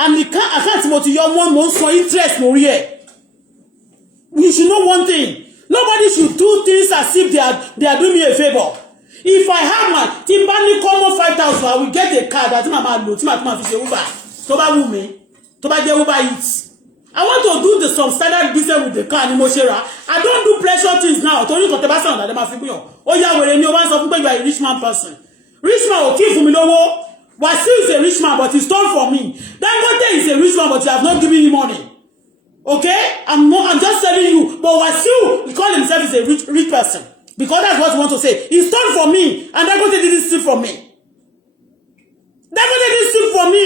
and the account mo ti yọ one month for interest lórí ẹ̀. We should know one thing. Nobody should do things as if they are doing me a favor. If I have my timbani common 5,000, I will get a card that mama lo, tí ma fi ṣe Uber. Tó bá wù mí, tó bá jẹ́ Uber Eats. I want to do some standard business with the car ni mo ṣe rà. I don't do pleasure things now. Torí nǹkan tẹ́ bá sàn that ma fi gbìyàn. Ó yá wèrè ni o bá sọ fún pé you are a rich man person. Rich man ò kí fún mi lówó. Wasiu is a rich man, but he stole from me. Dangote is a rich man, but he has not given me money. Okay? I'm just telling you. But Wasiu, he called himself as a rich person. Because that's what he wants to say. He stole from me, and Dangote didn't steal from me. Dangote didn't steal from me.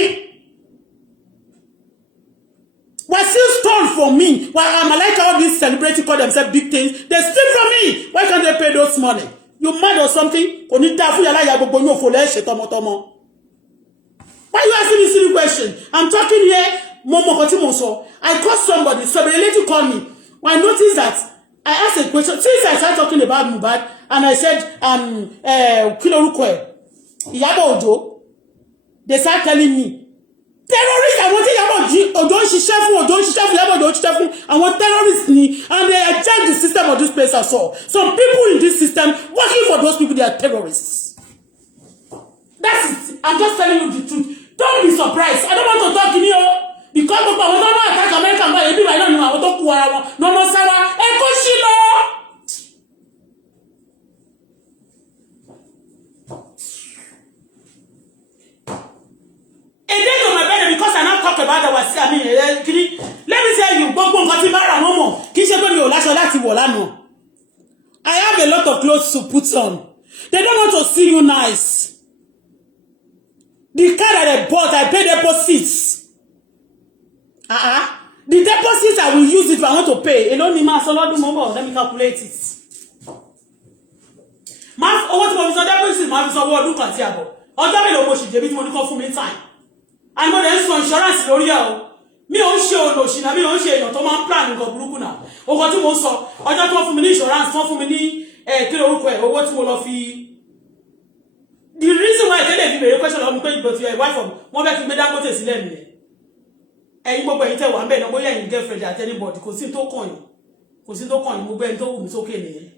Wasiu stole from me. While I'm like all these celebrities call themselves big things, they steal from me. Why can't they pay those money? You mad or something? Why are you asking me silly question? I'm talking here. I called somebody. So the lady called me. I noticed that I asked a question. Since I started talking about Mohbad, and I said, Kiloruko, Ìyábọ̀ Òjó, they start telling me, terrorists, I want Ìyábọ̀ Òjó, I want terrorists, and they hijack the system of this place as well. Some people in this system, working for those people, they are terrorists. That's it. I'm just telling you the truth. Don't be surprised. I don't want to talk in here. Because of what I attack American by everybody, I don't know what to do. No, Sarah. Eko Shilo. A day on my bed because Adamo. I have a lot of clothes to put on. They don't want to see you nice. The car that I bought, I paid deposits. The deposits I will use it if I want to pay. Let me calculate it. Owó tí mo fi san deposit máa fi san owó ọdún kan tí àbọ̀. Ọjọ́ mélòó mo sì débi tí mo ní kọ́ fún mi time. And mo dẹ̀ ń san insurance lórí ẹ̀ o. Mi ò ń ṣe olòṣì náà, mi ò ń ṣe èèyàn tó máa ń plan nǹkan burúkú náà. Owó tí mo sọ, ọjọ́ tí wọ́n fún mi ní insurance, wọ́n fún mi ní kí lorúkọ ẹ̀, owó tí mo lọ fi. The reason why I tell you the question of me but your wife wọ́n fẹ́ kí gbé Dangote sílẹ̀ nìyẹn. Ẹ̀yin gbogbo ẹ̀yin tẹ́ wà ńbẹ̀ náà bóyá ẹ̀yin girlfriend at anybody kò sí tó kàn yín. Kò sí tó kàn yín gbogbo ẹni tó wù mí sókè nìyẹn.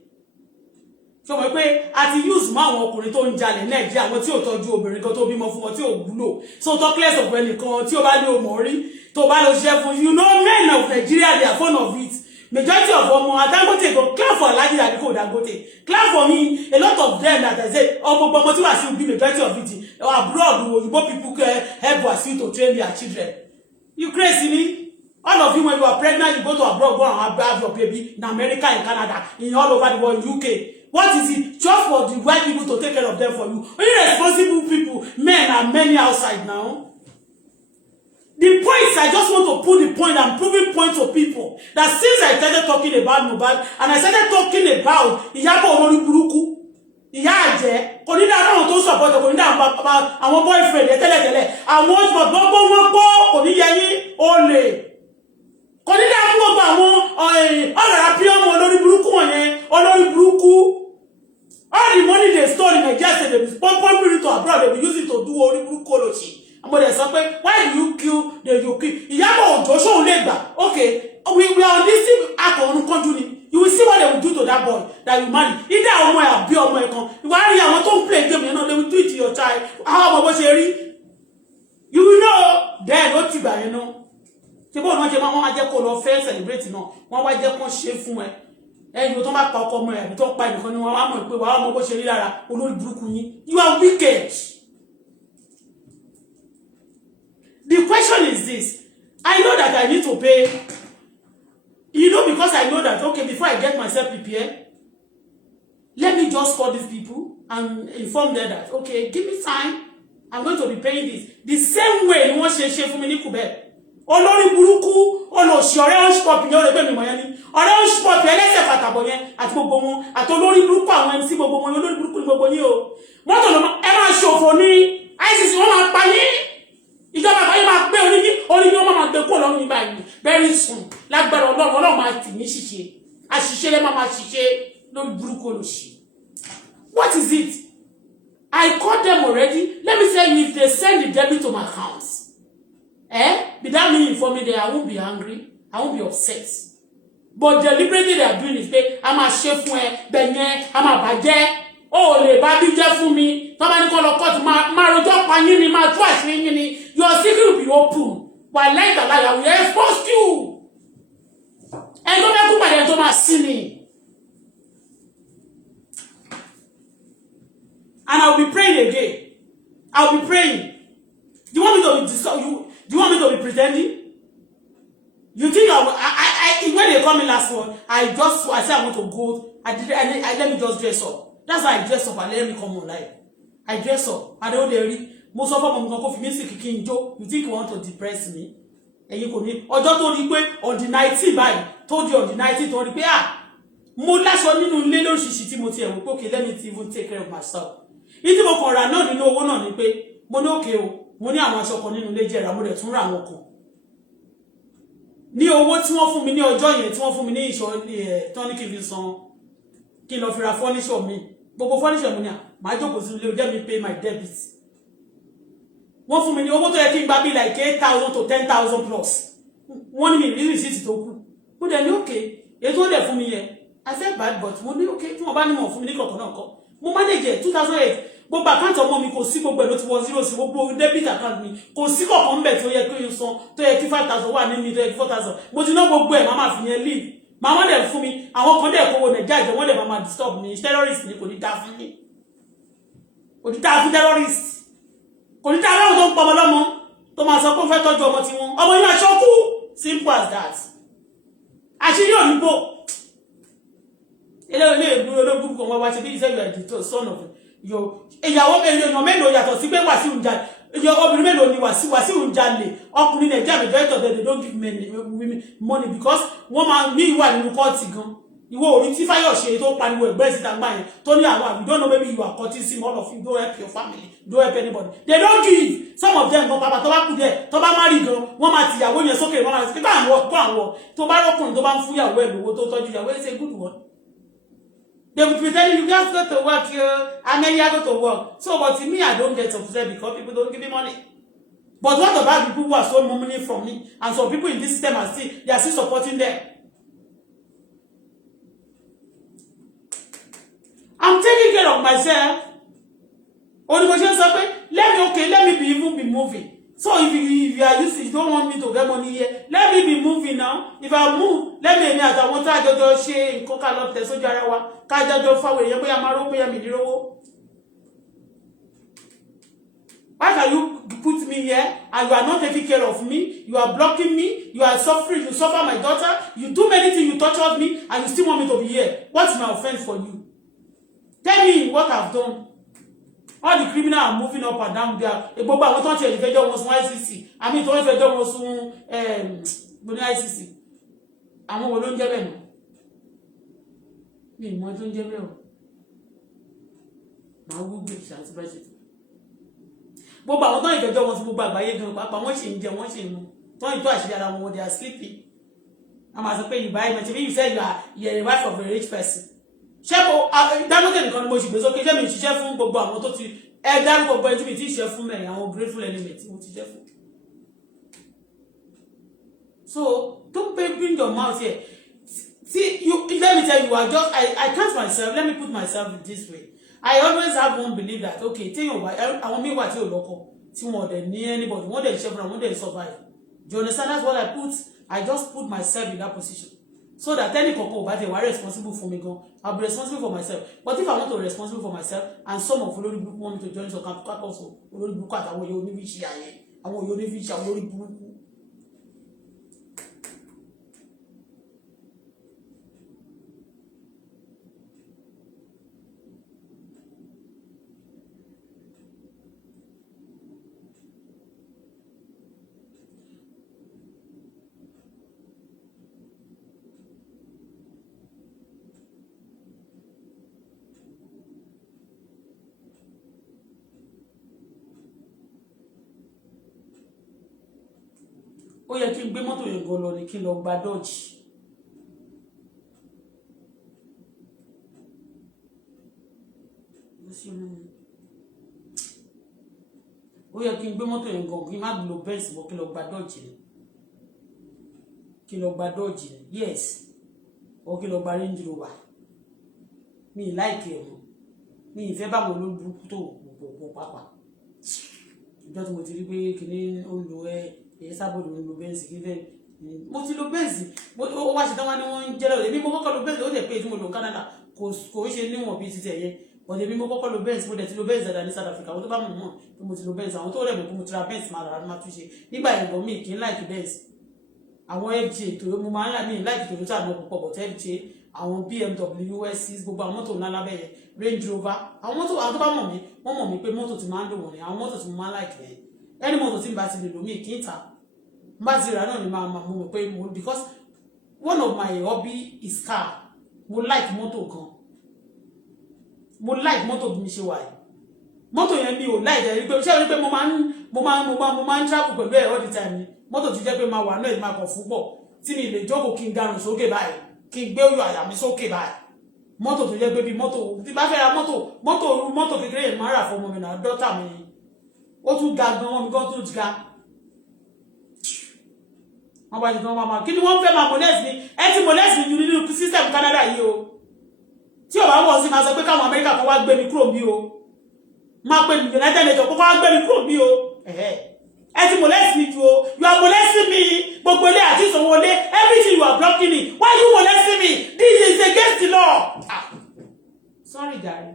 So mọ̀ pé a ti use mọ́ àwọn ọkùnrin tó ń jalè Nàìjíríà àwọn tí ò tọ́jú obìnrin kan tó bímọ fún wọn tí ò wúlò. So talk less of ẹnìkan tí ó bá ní o mọ̀ rí tó bá lọ ṣiṣẹ́ fún you know men of Nigeria they are fond of it. Majority of ọmọ Dangote go clap for Alhaji Aliko Dangote. Clap for me. A lot of them that I say, ọmọ tí wà sí be majority of it. Abroad, Igbo people help Wasiu to train their children. You crazy me? All of you, when you are pregnant, you go to abroad, go and have your baby in America, in Canada, in all over the world, UK. What is it? Just for the white people to take care of them for you. Irresponsible people, men are many outside now. The points, I just want to put the point, I'm proving point to people that since I started talking about Mohbad and I started talking about Iyabo Oloriburuku, Iya Aje, kò ní dá àwọn tó support, kò ní dá àwọn boyfriend tẹ́lẹ̀tẹ́lẹ̀, àwọn gbogbo wọn gbọ́ kò ní yẹ yín olè. Kò ní dá fún gbogbo àwọn ọ̀rọ̀ àbí ọmọ Oloriburuku wọ̀nyẹn, Oloriburuku. All the money they stole in Nigeria, they be pumping it to abroad, they be using to do Oloriburuku kolochi. But say, why do you kill you kill? Iyabo Ojo show legba. Okay, we are on this thing akon konju. You will see what they will do to that boy that you marry. Either omo e abi omo e kan. You worry àwọn tó play game, you know, they will do it to your child. How omo bó ṣe rí? You will know. Then what you gba, you know. Ṣé bó no je ma jẹ́ kó lọ fẹ́ celebrate náà. Wọ́n wá jẹ́ kó ṣe fún ẹ. Ẹ̀yin tó bá pa ọkọ ọmọ ẹ àbí tó pa ẹnìkan ni wọ́n wá mọ̀ pé wá omo bó ṣe rí lára olórí burúkú yín. You are wicked. The question is this. I know that I need to pay. You know, because I know that, okay, before I get myself prepared, let me just call these people and inform them that, okay, give me time. I'm going to be paying this. The same way you want to share for me, Nikube. Olórí burúkú, olóṣì ọ̀rẹ́ onshop ni ó lè gbé mi mọ̀ yẹn ni. Ọ̀rẹ́ onshop ẹlẹ́sẹ̀ pàtàkì yẹn àti gbogbo wọn àti olórí burúkú àwọn MC gbogbo wọn olórí burúkú ni gbogbo yín o. Mọ́tò ló ẹ máa ṣòfò ní ICC wọ́n máa pa yín. Ìjọba àgbáyé máa gbé orí ní wọ́n máa gbé kó lọ́rùn ní báyìí very soon lágbára Ọlọ́run máa tì ní ṣìṣe àṣìṣe lẹ́ máa ṣìṣe lórí burúkú olóṣì. What is it? I called them already. Let me say if they send the debit to my account, without me informing them, I won't be angry, I won't be upset. But deliberately they are doing is pé a máa ṣe fún ẹ bẹ̀yẹn a máa bàjẹ́ ó lè bá bí jẹ́ fún mi tó bá ní kọ́ lọ kọ́ọ̀tù máa rojọ́ pa yín ni máa tú àṣírí yín ni your secret will be open while like the liar will expose you. Ẹni tó fẹ́ kú pàdé tó máa sí ni. And I'll be praying again. I'll be praying. Do you want me to do you want me to be pretending? You think when they call me last one, I said I want to go. I let me just dress up. That's why I dress up and let me come online. I dress up. I don't really. Most of them go for music kicking Joe. You think you want to depress me? And you could be. Ojo to the on the 19th by told you on the 19th to the mo láṣọ nínú ilé ló ṣìṣì tí mo ti ẹ̀wò pé okay let me even take care of myself. Ìdí mo kàn rà náà nínú owó náà ni pé mo ní okay o mo ní àwọn aṣọ kan nínú ilé jẹ́ra mo dẹ̀ tún rà àwọn kan. Ní owó tí wọ́n fún mi ní ọjọ́ yẹn tí wọ́n fún mi ní ìṣọ́ tonic fi san kí n lọ fi ra furniture mi. Gbogbo furniture mi ni màá jókòó sí ilé let me pay my debt. Wọ́n fún mi ní owó tó yẹ kí n gbà bí like 8,000 to 10,000 plus. Wọ́n ní mi rí receipt tó kù. Mo dẹ̀ ní okay ètò dẹ̀ fún mi yẹn. I felt bad but mo ní okay tí wọ́n bá ní mo fún mi ní kọ̀ọ̀kan náà kọ́. Mo manage 2008 gbogbo account ọmọ mi kò sí gbogbo ẹ̀ ló ti wọ 0 sí gbogbo debit account mi kò sí kọ̀ọ̀kan ńbẹ̀ tó yẹ kí n san tó yẹ kí 5,000 wà ní mi tó yẹ kí 4,000 mo ti ná gbogbo ẹ̀ máa fi yẹn leave màá dẹ̀ fún mi àwọn kan dẹ̀ kówó Nàìjíríà jẹ́ wọ́n dẹ̀ máa disturb mi terrorist ni kò ní dá fún mi kò ní dá fún terrorist kò ní dá láwọn tó ń pọmọ lọ́mọ tó máa sọ pé ó fẹ́ tọ́jú ọmọ tiwọn ọmọ yín aṣọ kú simple as that àṣírí òyìnbó ele ológun kan wá ṣe bí say you are the son of your ìyàwó mélòó yàtọ̀ sí pé Wàsíù ń jalè obìnrin mélòó ni Wàsíù ń jalè ọkùnrin Nàìjíríà majority of them they don't give women money because wọ́n máa ní ìwà nínú kọ́ọ̀tì gan ìwọ orí tí Fáyọ̀ṣe tó pariwo ẹ̀gbẹ́ síta gbà yẹn tó ní àwọn you don't know maybe you are courting all of you don't help your family don't help anybody they don't give some of them gan papa tó bá kú díẹ̀ tó bá marry gan wọ́n máa ti ìyàwó yẹn sókè wọ́n máa ti bá àwọn tó bá rọ́kùnrin tó bá ń fún ìyàwó ẹ̀ lówó tó tọ́jú ìyàwó ẹ̀ ṣe good one. They will be telling you just go to work and then you go to work. So, but to me, I don't get upset because people don't give me money. But what about people who are so money from me? And some people in this system are still supporting them. I'm taking care of myself. Only let me be moving. So if you are used to, you don't want me to get money here, let me be moving now. If I move, let me I want to go share in coca lot so jarawa. Ka jojo fa we yan boya maro boya mi nirowo. Why can you put me here and you are not taking care of me? You are blocking me. You are suffering. You suffer my daughter. You do many things. You torture me and you still want me to be here. What's my offense for you? Tell me what I've done. All the criminals are moving up and down there. Gbogbo àwọn tó ń ṣe ìfẹjọ́ wọn sún ICC. Àmì tó ń fẹjọ́ wọn sún boni ICC. Àwọn wo ló ń jẹ́ bẹ́ẹ̀ náà? Mi ì mọ tó ń jẹ́ bẹ́ẹ̀ o. Màá wú gbé ìṣàtì bá ṣe tó. Gbogbo àwọn tó ń ìfẹjọ́ wọn sún gbogbo àgbáyé gan pàápàá wọ́n ṣe ń jẹ wọ́n ṣe ń mu. Tó ń tó àṣírí ara wọn they are sleeping. A máa sọ pé you buy much. You said you are a wife of a rich person. Ṣé mo Dangote nìkan ni mo ṣì gbé sókè ṣé mi ṣiṣẹ́ fún gbogbo àwọn tó ti dárúkọ gbogbo ẹni tí mi ti ṣe fún mẹ́rin àwọn grateful element tí mo ti ṣe fún. So don't bring your mouth here. See, let me tell you, I count myself. Let me put myself this way. I always have one belief that okay, tell you what, I want me what you local. See more than anybody. One day chef, one day survive. Do you understand? That's what I put. I just put myself in that position. So that any couple but they were responsible for me go. I'll be responsible for myself. But if I want to be responsible for myself and some of Olori Buruku want me to join so can also Olori Buruku àtàwọn yo ni bi ṣe aye. Àwọn yo ni bi ṣe Olori Buruku. Ó yẹ kí n gbé mọ́tò yẹn gan lọ ní kí n lọ gba dodge. Ó yẹ kí n gbé mọ́tò yẹn gan kí n má lo Benz bọ́ kí n lọ gba dodge ni. Kí n lọ gba dodge ni. Yes. Or kí n lọ gba Range Rover. Mi like ẹ̀ mọ́. Mi ìfẹ́ bá wọn lójú tó gbogbo pápá. Ìjọ́ tí mo ti rí pé kìíní ó lo sábòdò ń lo Benz kí fẹ́ mo ti lo Benz ó wá ṣe tán wá ní wọ́n ń jẹ́ lọ́wọ́ èmi mo kọ́kọ́ lo Benz ó dẹ̀ pé tí mo lo Canada kò ṣe níwọ̀n bí títẹ̀ yẹn but èmi mo kọ́kọ́ lo Benz mo dẹ̀ ti lo Benz dáadáa ní South Africa àwọn tó bá mọ̀ pé mo ti lo Benz àwọn tó rẹ̀ mọ̀ pé mo ti ra Benz máa rà máa tún ṣe nígbà yẹn gan mi kì í like Benz àwọn FJ tó mo máa ń là mí like Toyota àmọ́ púpọ̀ but FJ àwọn BMW S6 gbogbo àwọn mọ́tò ńlá lábẹ́ yẹn Range Rover àwọn mọ́tò àwọn tó bá mọ̀ mí wọ́n mọ̀ mí pé mọ́tò ti máa ń lò wọ̀n ni àwọn mọ́tò tí mo máa ń like yẹn ẹni mọ́tò tí n bá ti lè lò mí kì í ta Mazira náà ni máa mọ̀ pé mo because one of my hobby is car mo like mọ́tò gan mo like mọ́tò bí mi ṣe wà yìí mọ́tò yẹn mi ò like ẹ̀ rí pé ṣé rí pé mo máa ń travel pẹ̀lú ẹ̀ all the time ni mọ́tò ti jẹ́ pé máa wà náà ẹ̀ máa kàn fún pọ̀ tí mi lè jókòó kí n garùn sókè báyìí kí n gbé oyè àyà mi sókè báyìí mọ́tò tó jẹ́ pé bí mọ́tò tí bá fẹ́ ra mọ́tò kékeré yẹn máa rà fún ọmọ mi náà dọ́tà mi ó tún ga gan wọn mi gan tún ga wọ́n bá ti gan wọn máa kí ni wọ́n fẹ́ máa molest ni ẹ ti molest ni nínú system Canada yìí o tí ò bá wọ̀ sí máa sọ pé káwọn Amẹ́ríkà kan wá gbé mi kúrò bí o máa pè mí United Nations kó wá gbé mi kúrò bí o ẹ ti molest mi ju o you are molesting me gbogbo ilé àti ìsanwó ilé everything you are blocking me why you molesting me this is against the law sorry jare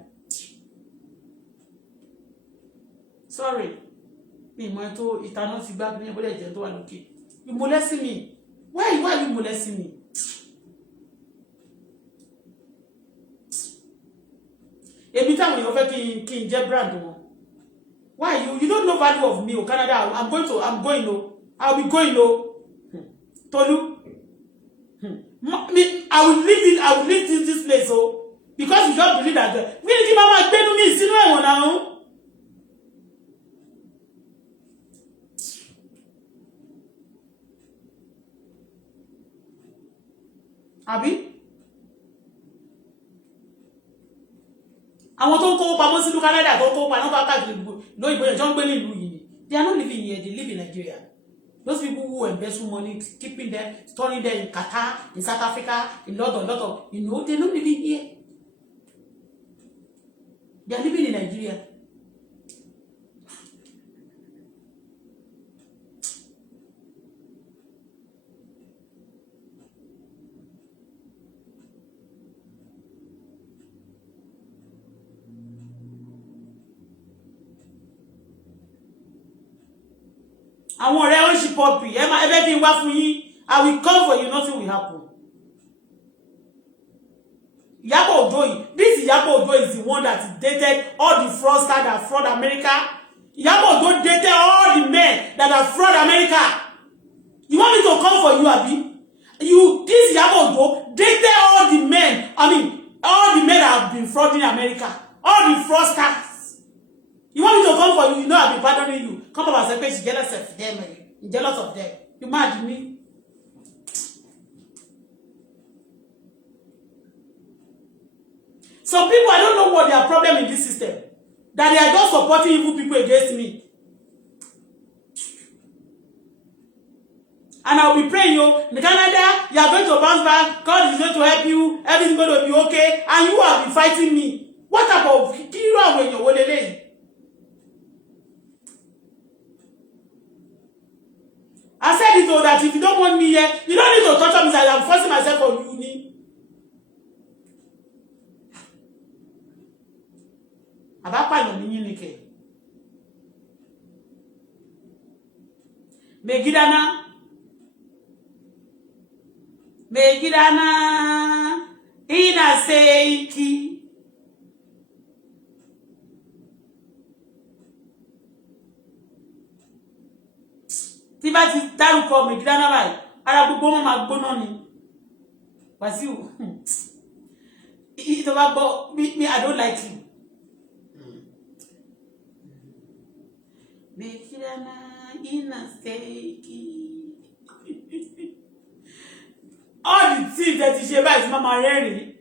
sorry mi mọ̀ tó ìtaná ti gbá bí bọ́lẹ̀ jẹ́ tó wà lókè you molesting me why you molesting me Èmi táwọn èèyàn fẹ́ kí n jẹ́ brand wọn. Why you don't know value of me o Canada? I'm going o. I'll be going o. Tolu. I will leave this place o because you just believe that we need mama gbenu mi sínú ẹ̀wọ̀n now. Àbí? Àwọn tó ń kó pamọ́ sínú Canada tó ń kó pamọ́ káàkiri lóyìnbó yẹn tó ń gbé nílùú yìí ni. They are not living here, they live in Nigeria. Those people who embezzle money, keeping them, storing them in Qatar, in South Africa, in London, they're not living here. They are living in Nigeria. Àwọn ọ̀rẹ́ ó ṣì pọ̀pì ẹgbẹ́ kí n wá fún yín. I will come for you, nothing will happen. Ìyábọ̀ Òjó yìí, this Ìyábọ̀ Òjó is the one that dated all the fraudsters that fraud America. Ìyábọ̀ Òjó dated all the men that have fraud America. You want me to come for you, Abi? This Ìyábọ̀ Òjó dated all the men, all the men that have been frauding America, all the fraudsters. You want me to come for you? You know I'll be pardoning you. Come up and say, she's jealous of them. You're jealous of them. You mad at me? Some people, I don't know what their problem in this system. That they are just supporting evil people against me. And I'll be praying you. In Canada, you are going to bounce back. God is going to help you. Everything's going to be okay. And you have been fighting me. What type of hero when you're holding? I said it though that if you don't want me here, you don't need to torture me. I'm forcing myself on uni. Abapàyàn ní yín nìkẹ́. Megidana, ina seiki. Tí bá ti dárúkọ Megidana báyìí, ara gbogbo wọn máa gbóná ni. Wàsíù. Tó bá gbọ́, me, I don't like you. Megidana, ina seiki. All the things that you say about Mama Rere,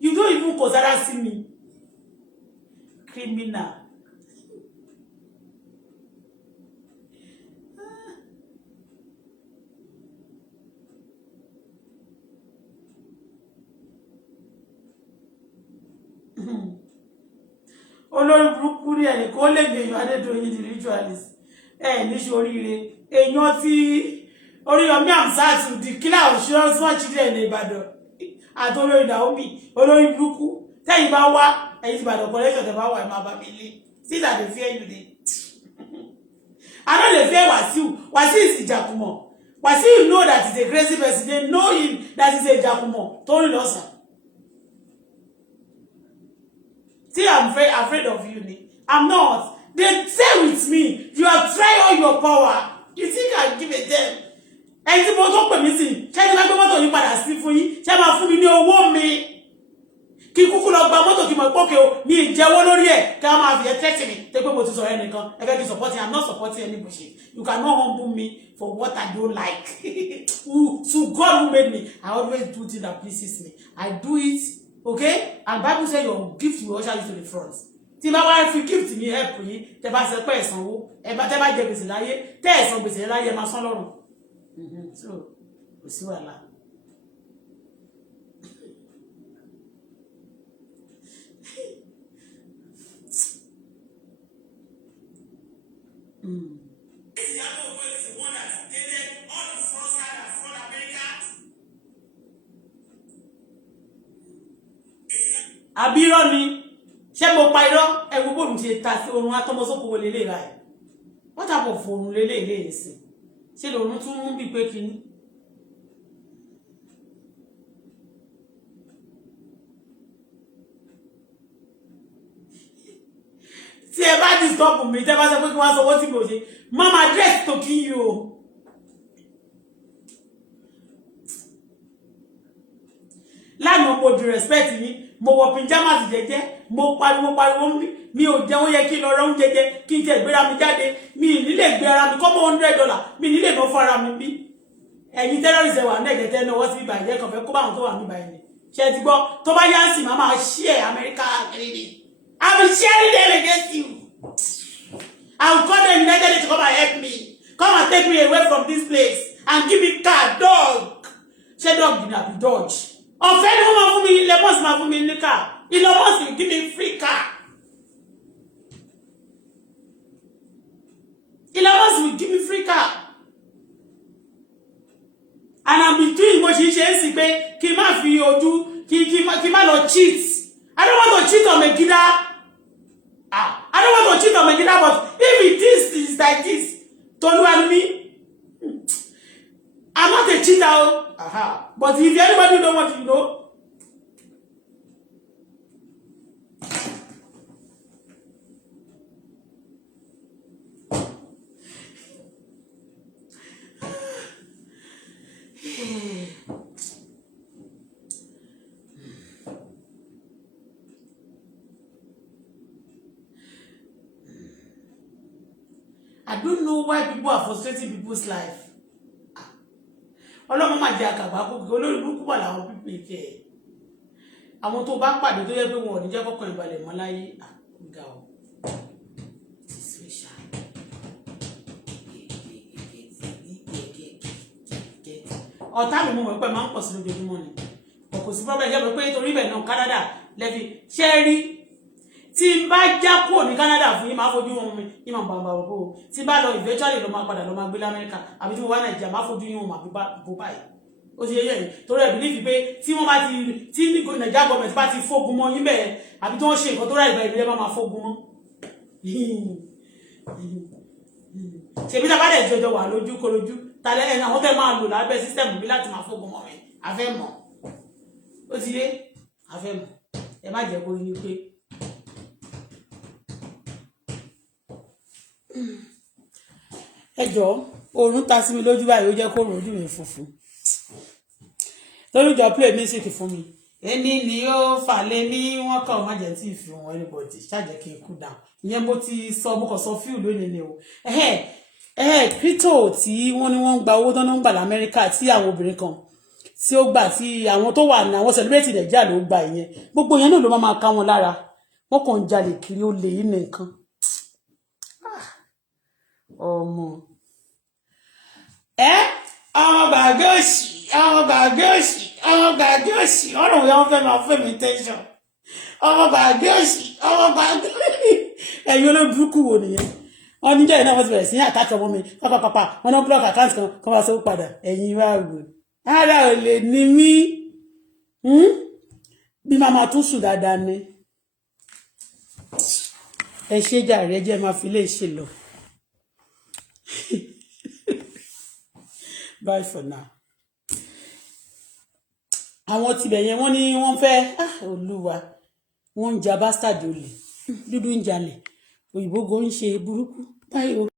you don't even consider see me. Criminal. Olórí burúkú ni ẹni kó lè gbèyàn Adédoyin individualist. Ní ṣoríire. Èèyàn tí Oríyọmí Hamzat di killer of small children ní Ìbàdàn. Àti olórí Naomi, olórí burúkú. Tẹ́yìn bá wá, ẹ̀yin Ìbàdàn collection tẹ́ bá wá ẹ máa bá mi lé. See that they fear you dey. I know they fear Wasiu. Wasiu is Ìjàkùmọ̀. Wasiu know that he's a crazy person. They know him that he's a Ìjàkùmọ̀. Torí lọ́sàn. See, I'm afraid of you, Nick. I'm not. They say with me, you have tried all your power. You think I'll give it them? And tí mo tó pè mí sí, ṣé ní bá gbé mọ́tò yìí padà sí fún yín, ṣé máa fún mi ní owó mi. Kí kúkú lọ gba mọ́tò kí mo pòkè o, mi ìjẹ́wọ́ lórí ẹ̀, kí a máa fi ẹ tẹ́tì mi. Tẹ́ pé mo ti sọ̀rọ̀ ẹnìkan, ẹ fẹ́ kí supporting, I'm not supporting any bullshit. You cannot humble me for what I don't like. To God who made me, I always do things that pleases me. I do it. Okay? And Bible says your gift will usher you to the front. Tí bá wá fi gift mi help yín, tẹ́ bá ṣe pé ẹ̀sanwó, tẹ́ bá jẹ gbèsè láyé, tẹ́ ẹ̀san gbèsè láyé máa san lọ́rùn. So, kò sí wàhálà. Àbírọ́ ni ṣé mo pa irọ́ ẹ wo bó mi ṣe ta sí orun atọmọsókò wọlé lè báyìí. What type of orun lélẹ̀ sí? Ṣé lòrun tún mú bí pé kíní? disturb mi tẹ́ bá sọ pé kí wọ́n sọ owó tí mo ṣe mama address to kill you o. lánàá mo di respect yín mo wọ pyjamas jẹ́jẹ́ mo pariwo mi ò jẹun yẹ kí n lọ rọ oúnjẹ jẹ kí n jẹ ìgbéra mi jáde mi nílé gbé ara mi kọ́ mọ́ $100 mi nílé náà fún ara mi bí ẹ̀yin terrorist wà ní ẹ̀jẹ̀ tẹ́ náà wọ́n sí ibà ìjẹ́ kan fẹ́ kó báwọn tó wà níbà yìí ṣe ti gbọ́ tó bá yá sí màmá share America credit I will sharing them against you. I will call them United States to come and help me. Come and take me away from this place and give me car, dog. Ṣé dog did not be dodge? Ọ̀fẹ́ ni wọ́n máa fún mi, Elon Musk máa fún mi ní car. Elon Musk will give me free car. Elon Musk will give me free car. And I'm between mo ṣe é sí pé kí n má fi ojú kí n má lọ cheat. I don't want to cheat on Megida. I don't want to cheat on Megida, but if it is like this, Tolu and me, I'm not a cheater. But if anybody don't want to know, I don't know why people are frustrating people's life. Ọlọ́mọ máa jẹ́ àkàgbà kókè olórí burúkú wà láwọn pípé ìfẹ́ ẹ̀. Àwọn tó bá pàdé tó yẹ pé wọn ò ní jẹ́ kọ́kàn ìbalẹ̀ mọ́ láyé àgbà ọ̀. Ọ̀tá mi mo mọ̀ pé máa ń pọ̀ sí lójoojúmọ́ ni. Kò sí problem jẹ́ pé torí ibẹ̀ náà Canada lẹ́fi ṣé rí tí n bá já kúrò ní Canada fún yín máa fojú wọn mi ní màá bàbá òkú tí n bá lọ eventually lọ máa padà lọ máa gbé l'Amẹ́ríkà àbí tí mo wá Nàìjíríà máa fojú yín wọn máa bó báyìí ó ti yẹ yẹn torí ẹ̀ believe pé tí wọ́n bá ti tí Nàìjíríà gọ́ọ̀mẹ̀ntì bá ti fógun mọ́ yín bẹ́ẹ̀ àbí tí wọ́n ṣe nǹkan tó rà ìgbà ìbílẹ̀ máa fógun mọ́ ṣèbí tá a bá dẹ̀ jọjọ wà lójú korojú tàlẹ́ ẹ̀ àwọn tẹ́ máa lò lábẹ́ sísẹ́mù bí láti máa fógun mọ́ mi àfẹ́ mọ̀ ó ti yé àfẹ́ mọ̀ ẹ má jẹ́ kó yín pé ẹ jọ̀ọ́ oorun ta sí mi lójú báyìí ó jẹ́ kó rojú mi funfun lórí jọ play music fún mi ẹni ni ó fà lé ní wọn kàn má jẹ́ tí ì fi wọn anybody ṣàjẹ́ kí n cool down ìyẹn mo ti sọ mo kàn sọ fíù lónìí ni o crypto tí wọ́n ní wọ́n ń gba owó tán ń gbà l'Amẹ́ríkà tí àwọn obìnrin kan tí ó gbà tí àwọn tó wà ní àwọn celebrity Nàìjíríà ló gbà ìyẹn gbogbo yẹn náà ló máa ká wọn lára wọ́n kàn ń jalè kiri ó lè yí nìkan ọmọ gbàgbé òsì ọ̀rọ̀ yẹn wọ́n fẹ́ máa fẹ́ mi tẹ́sán ọmọ gbàgbé òsì ẹ̀yin olóburúkú wo nìyẹn wọ́n níjọ́ yìí náà wọ́n ti bẹ̀rẹ̀ sí ní àtàkì ọmọ mi pápápápá wọn náà block account kan wá sówó padà ẹ̀yin wá wò ara ò lè ní mí bí màmá tún sùn dáadáa ni ẹ ṣe jàre ẹ jẹ́ máa fi lè ṣe lọ. Bye for now. Àwọn tibẹ̀ yẹn wọ́n ní wọ́n fẹ́ olúwa wọ́n ń ja bastard olè dúdú ń jalè òyìnbó gan ń ṣe burúkú báyìí.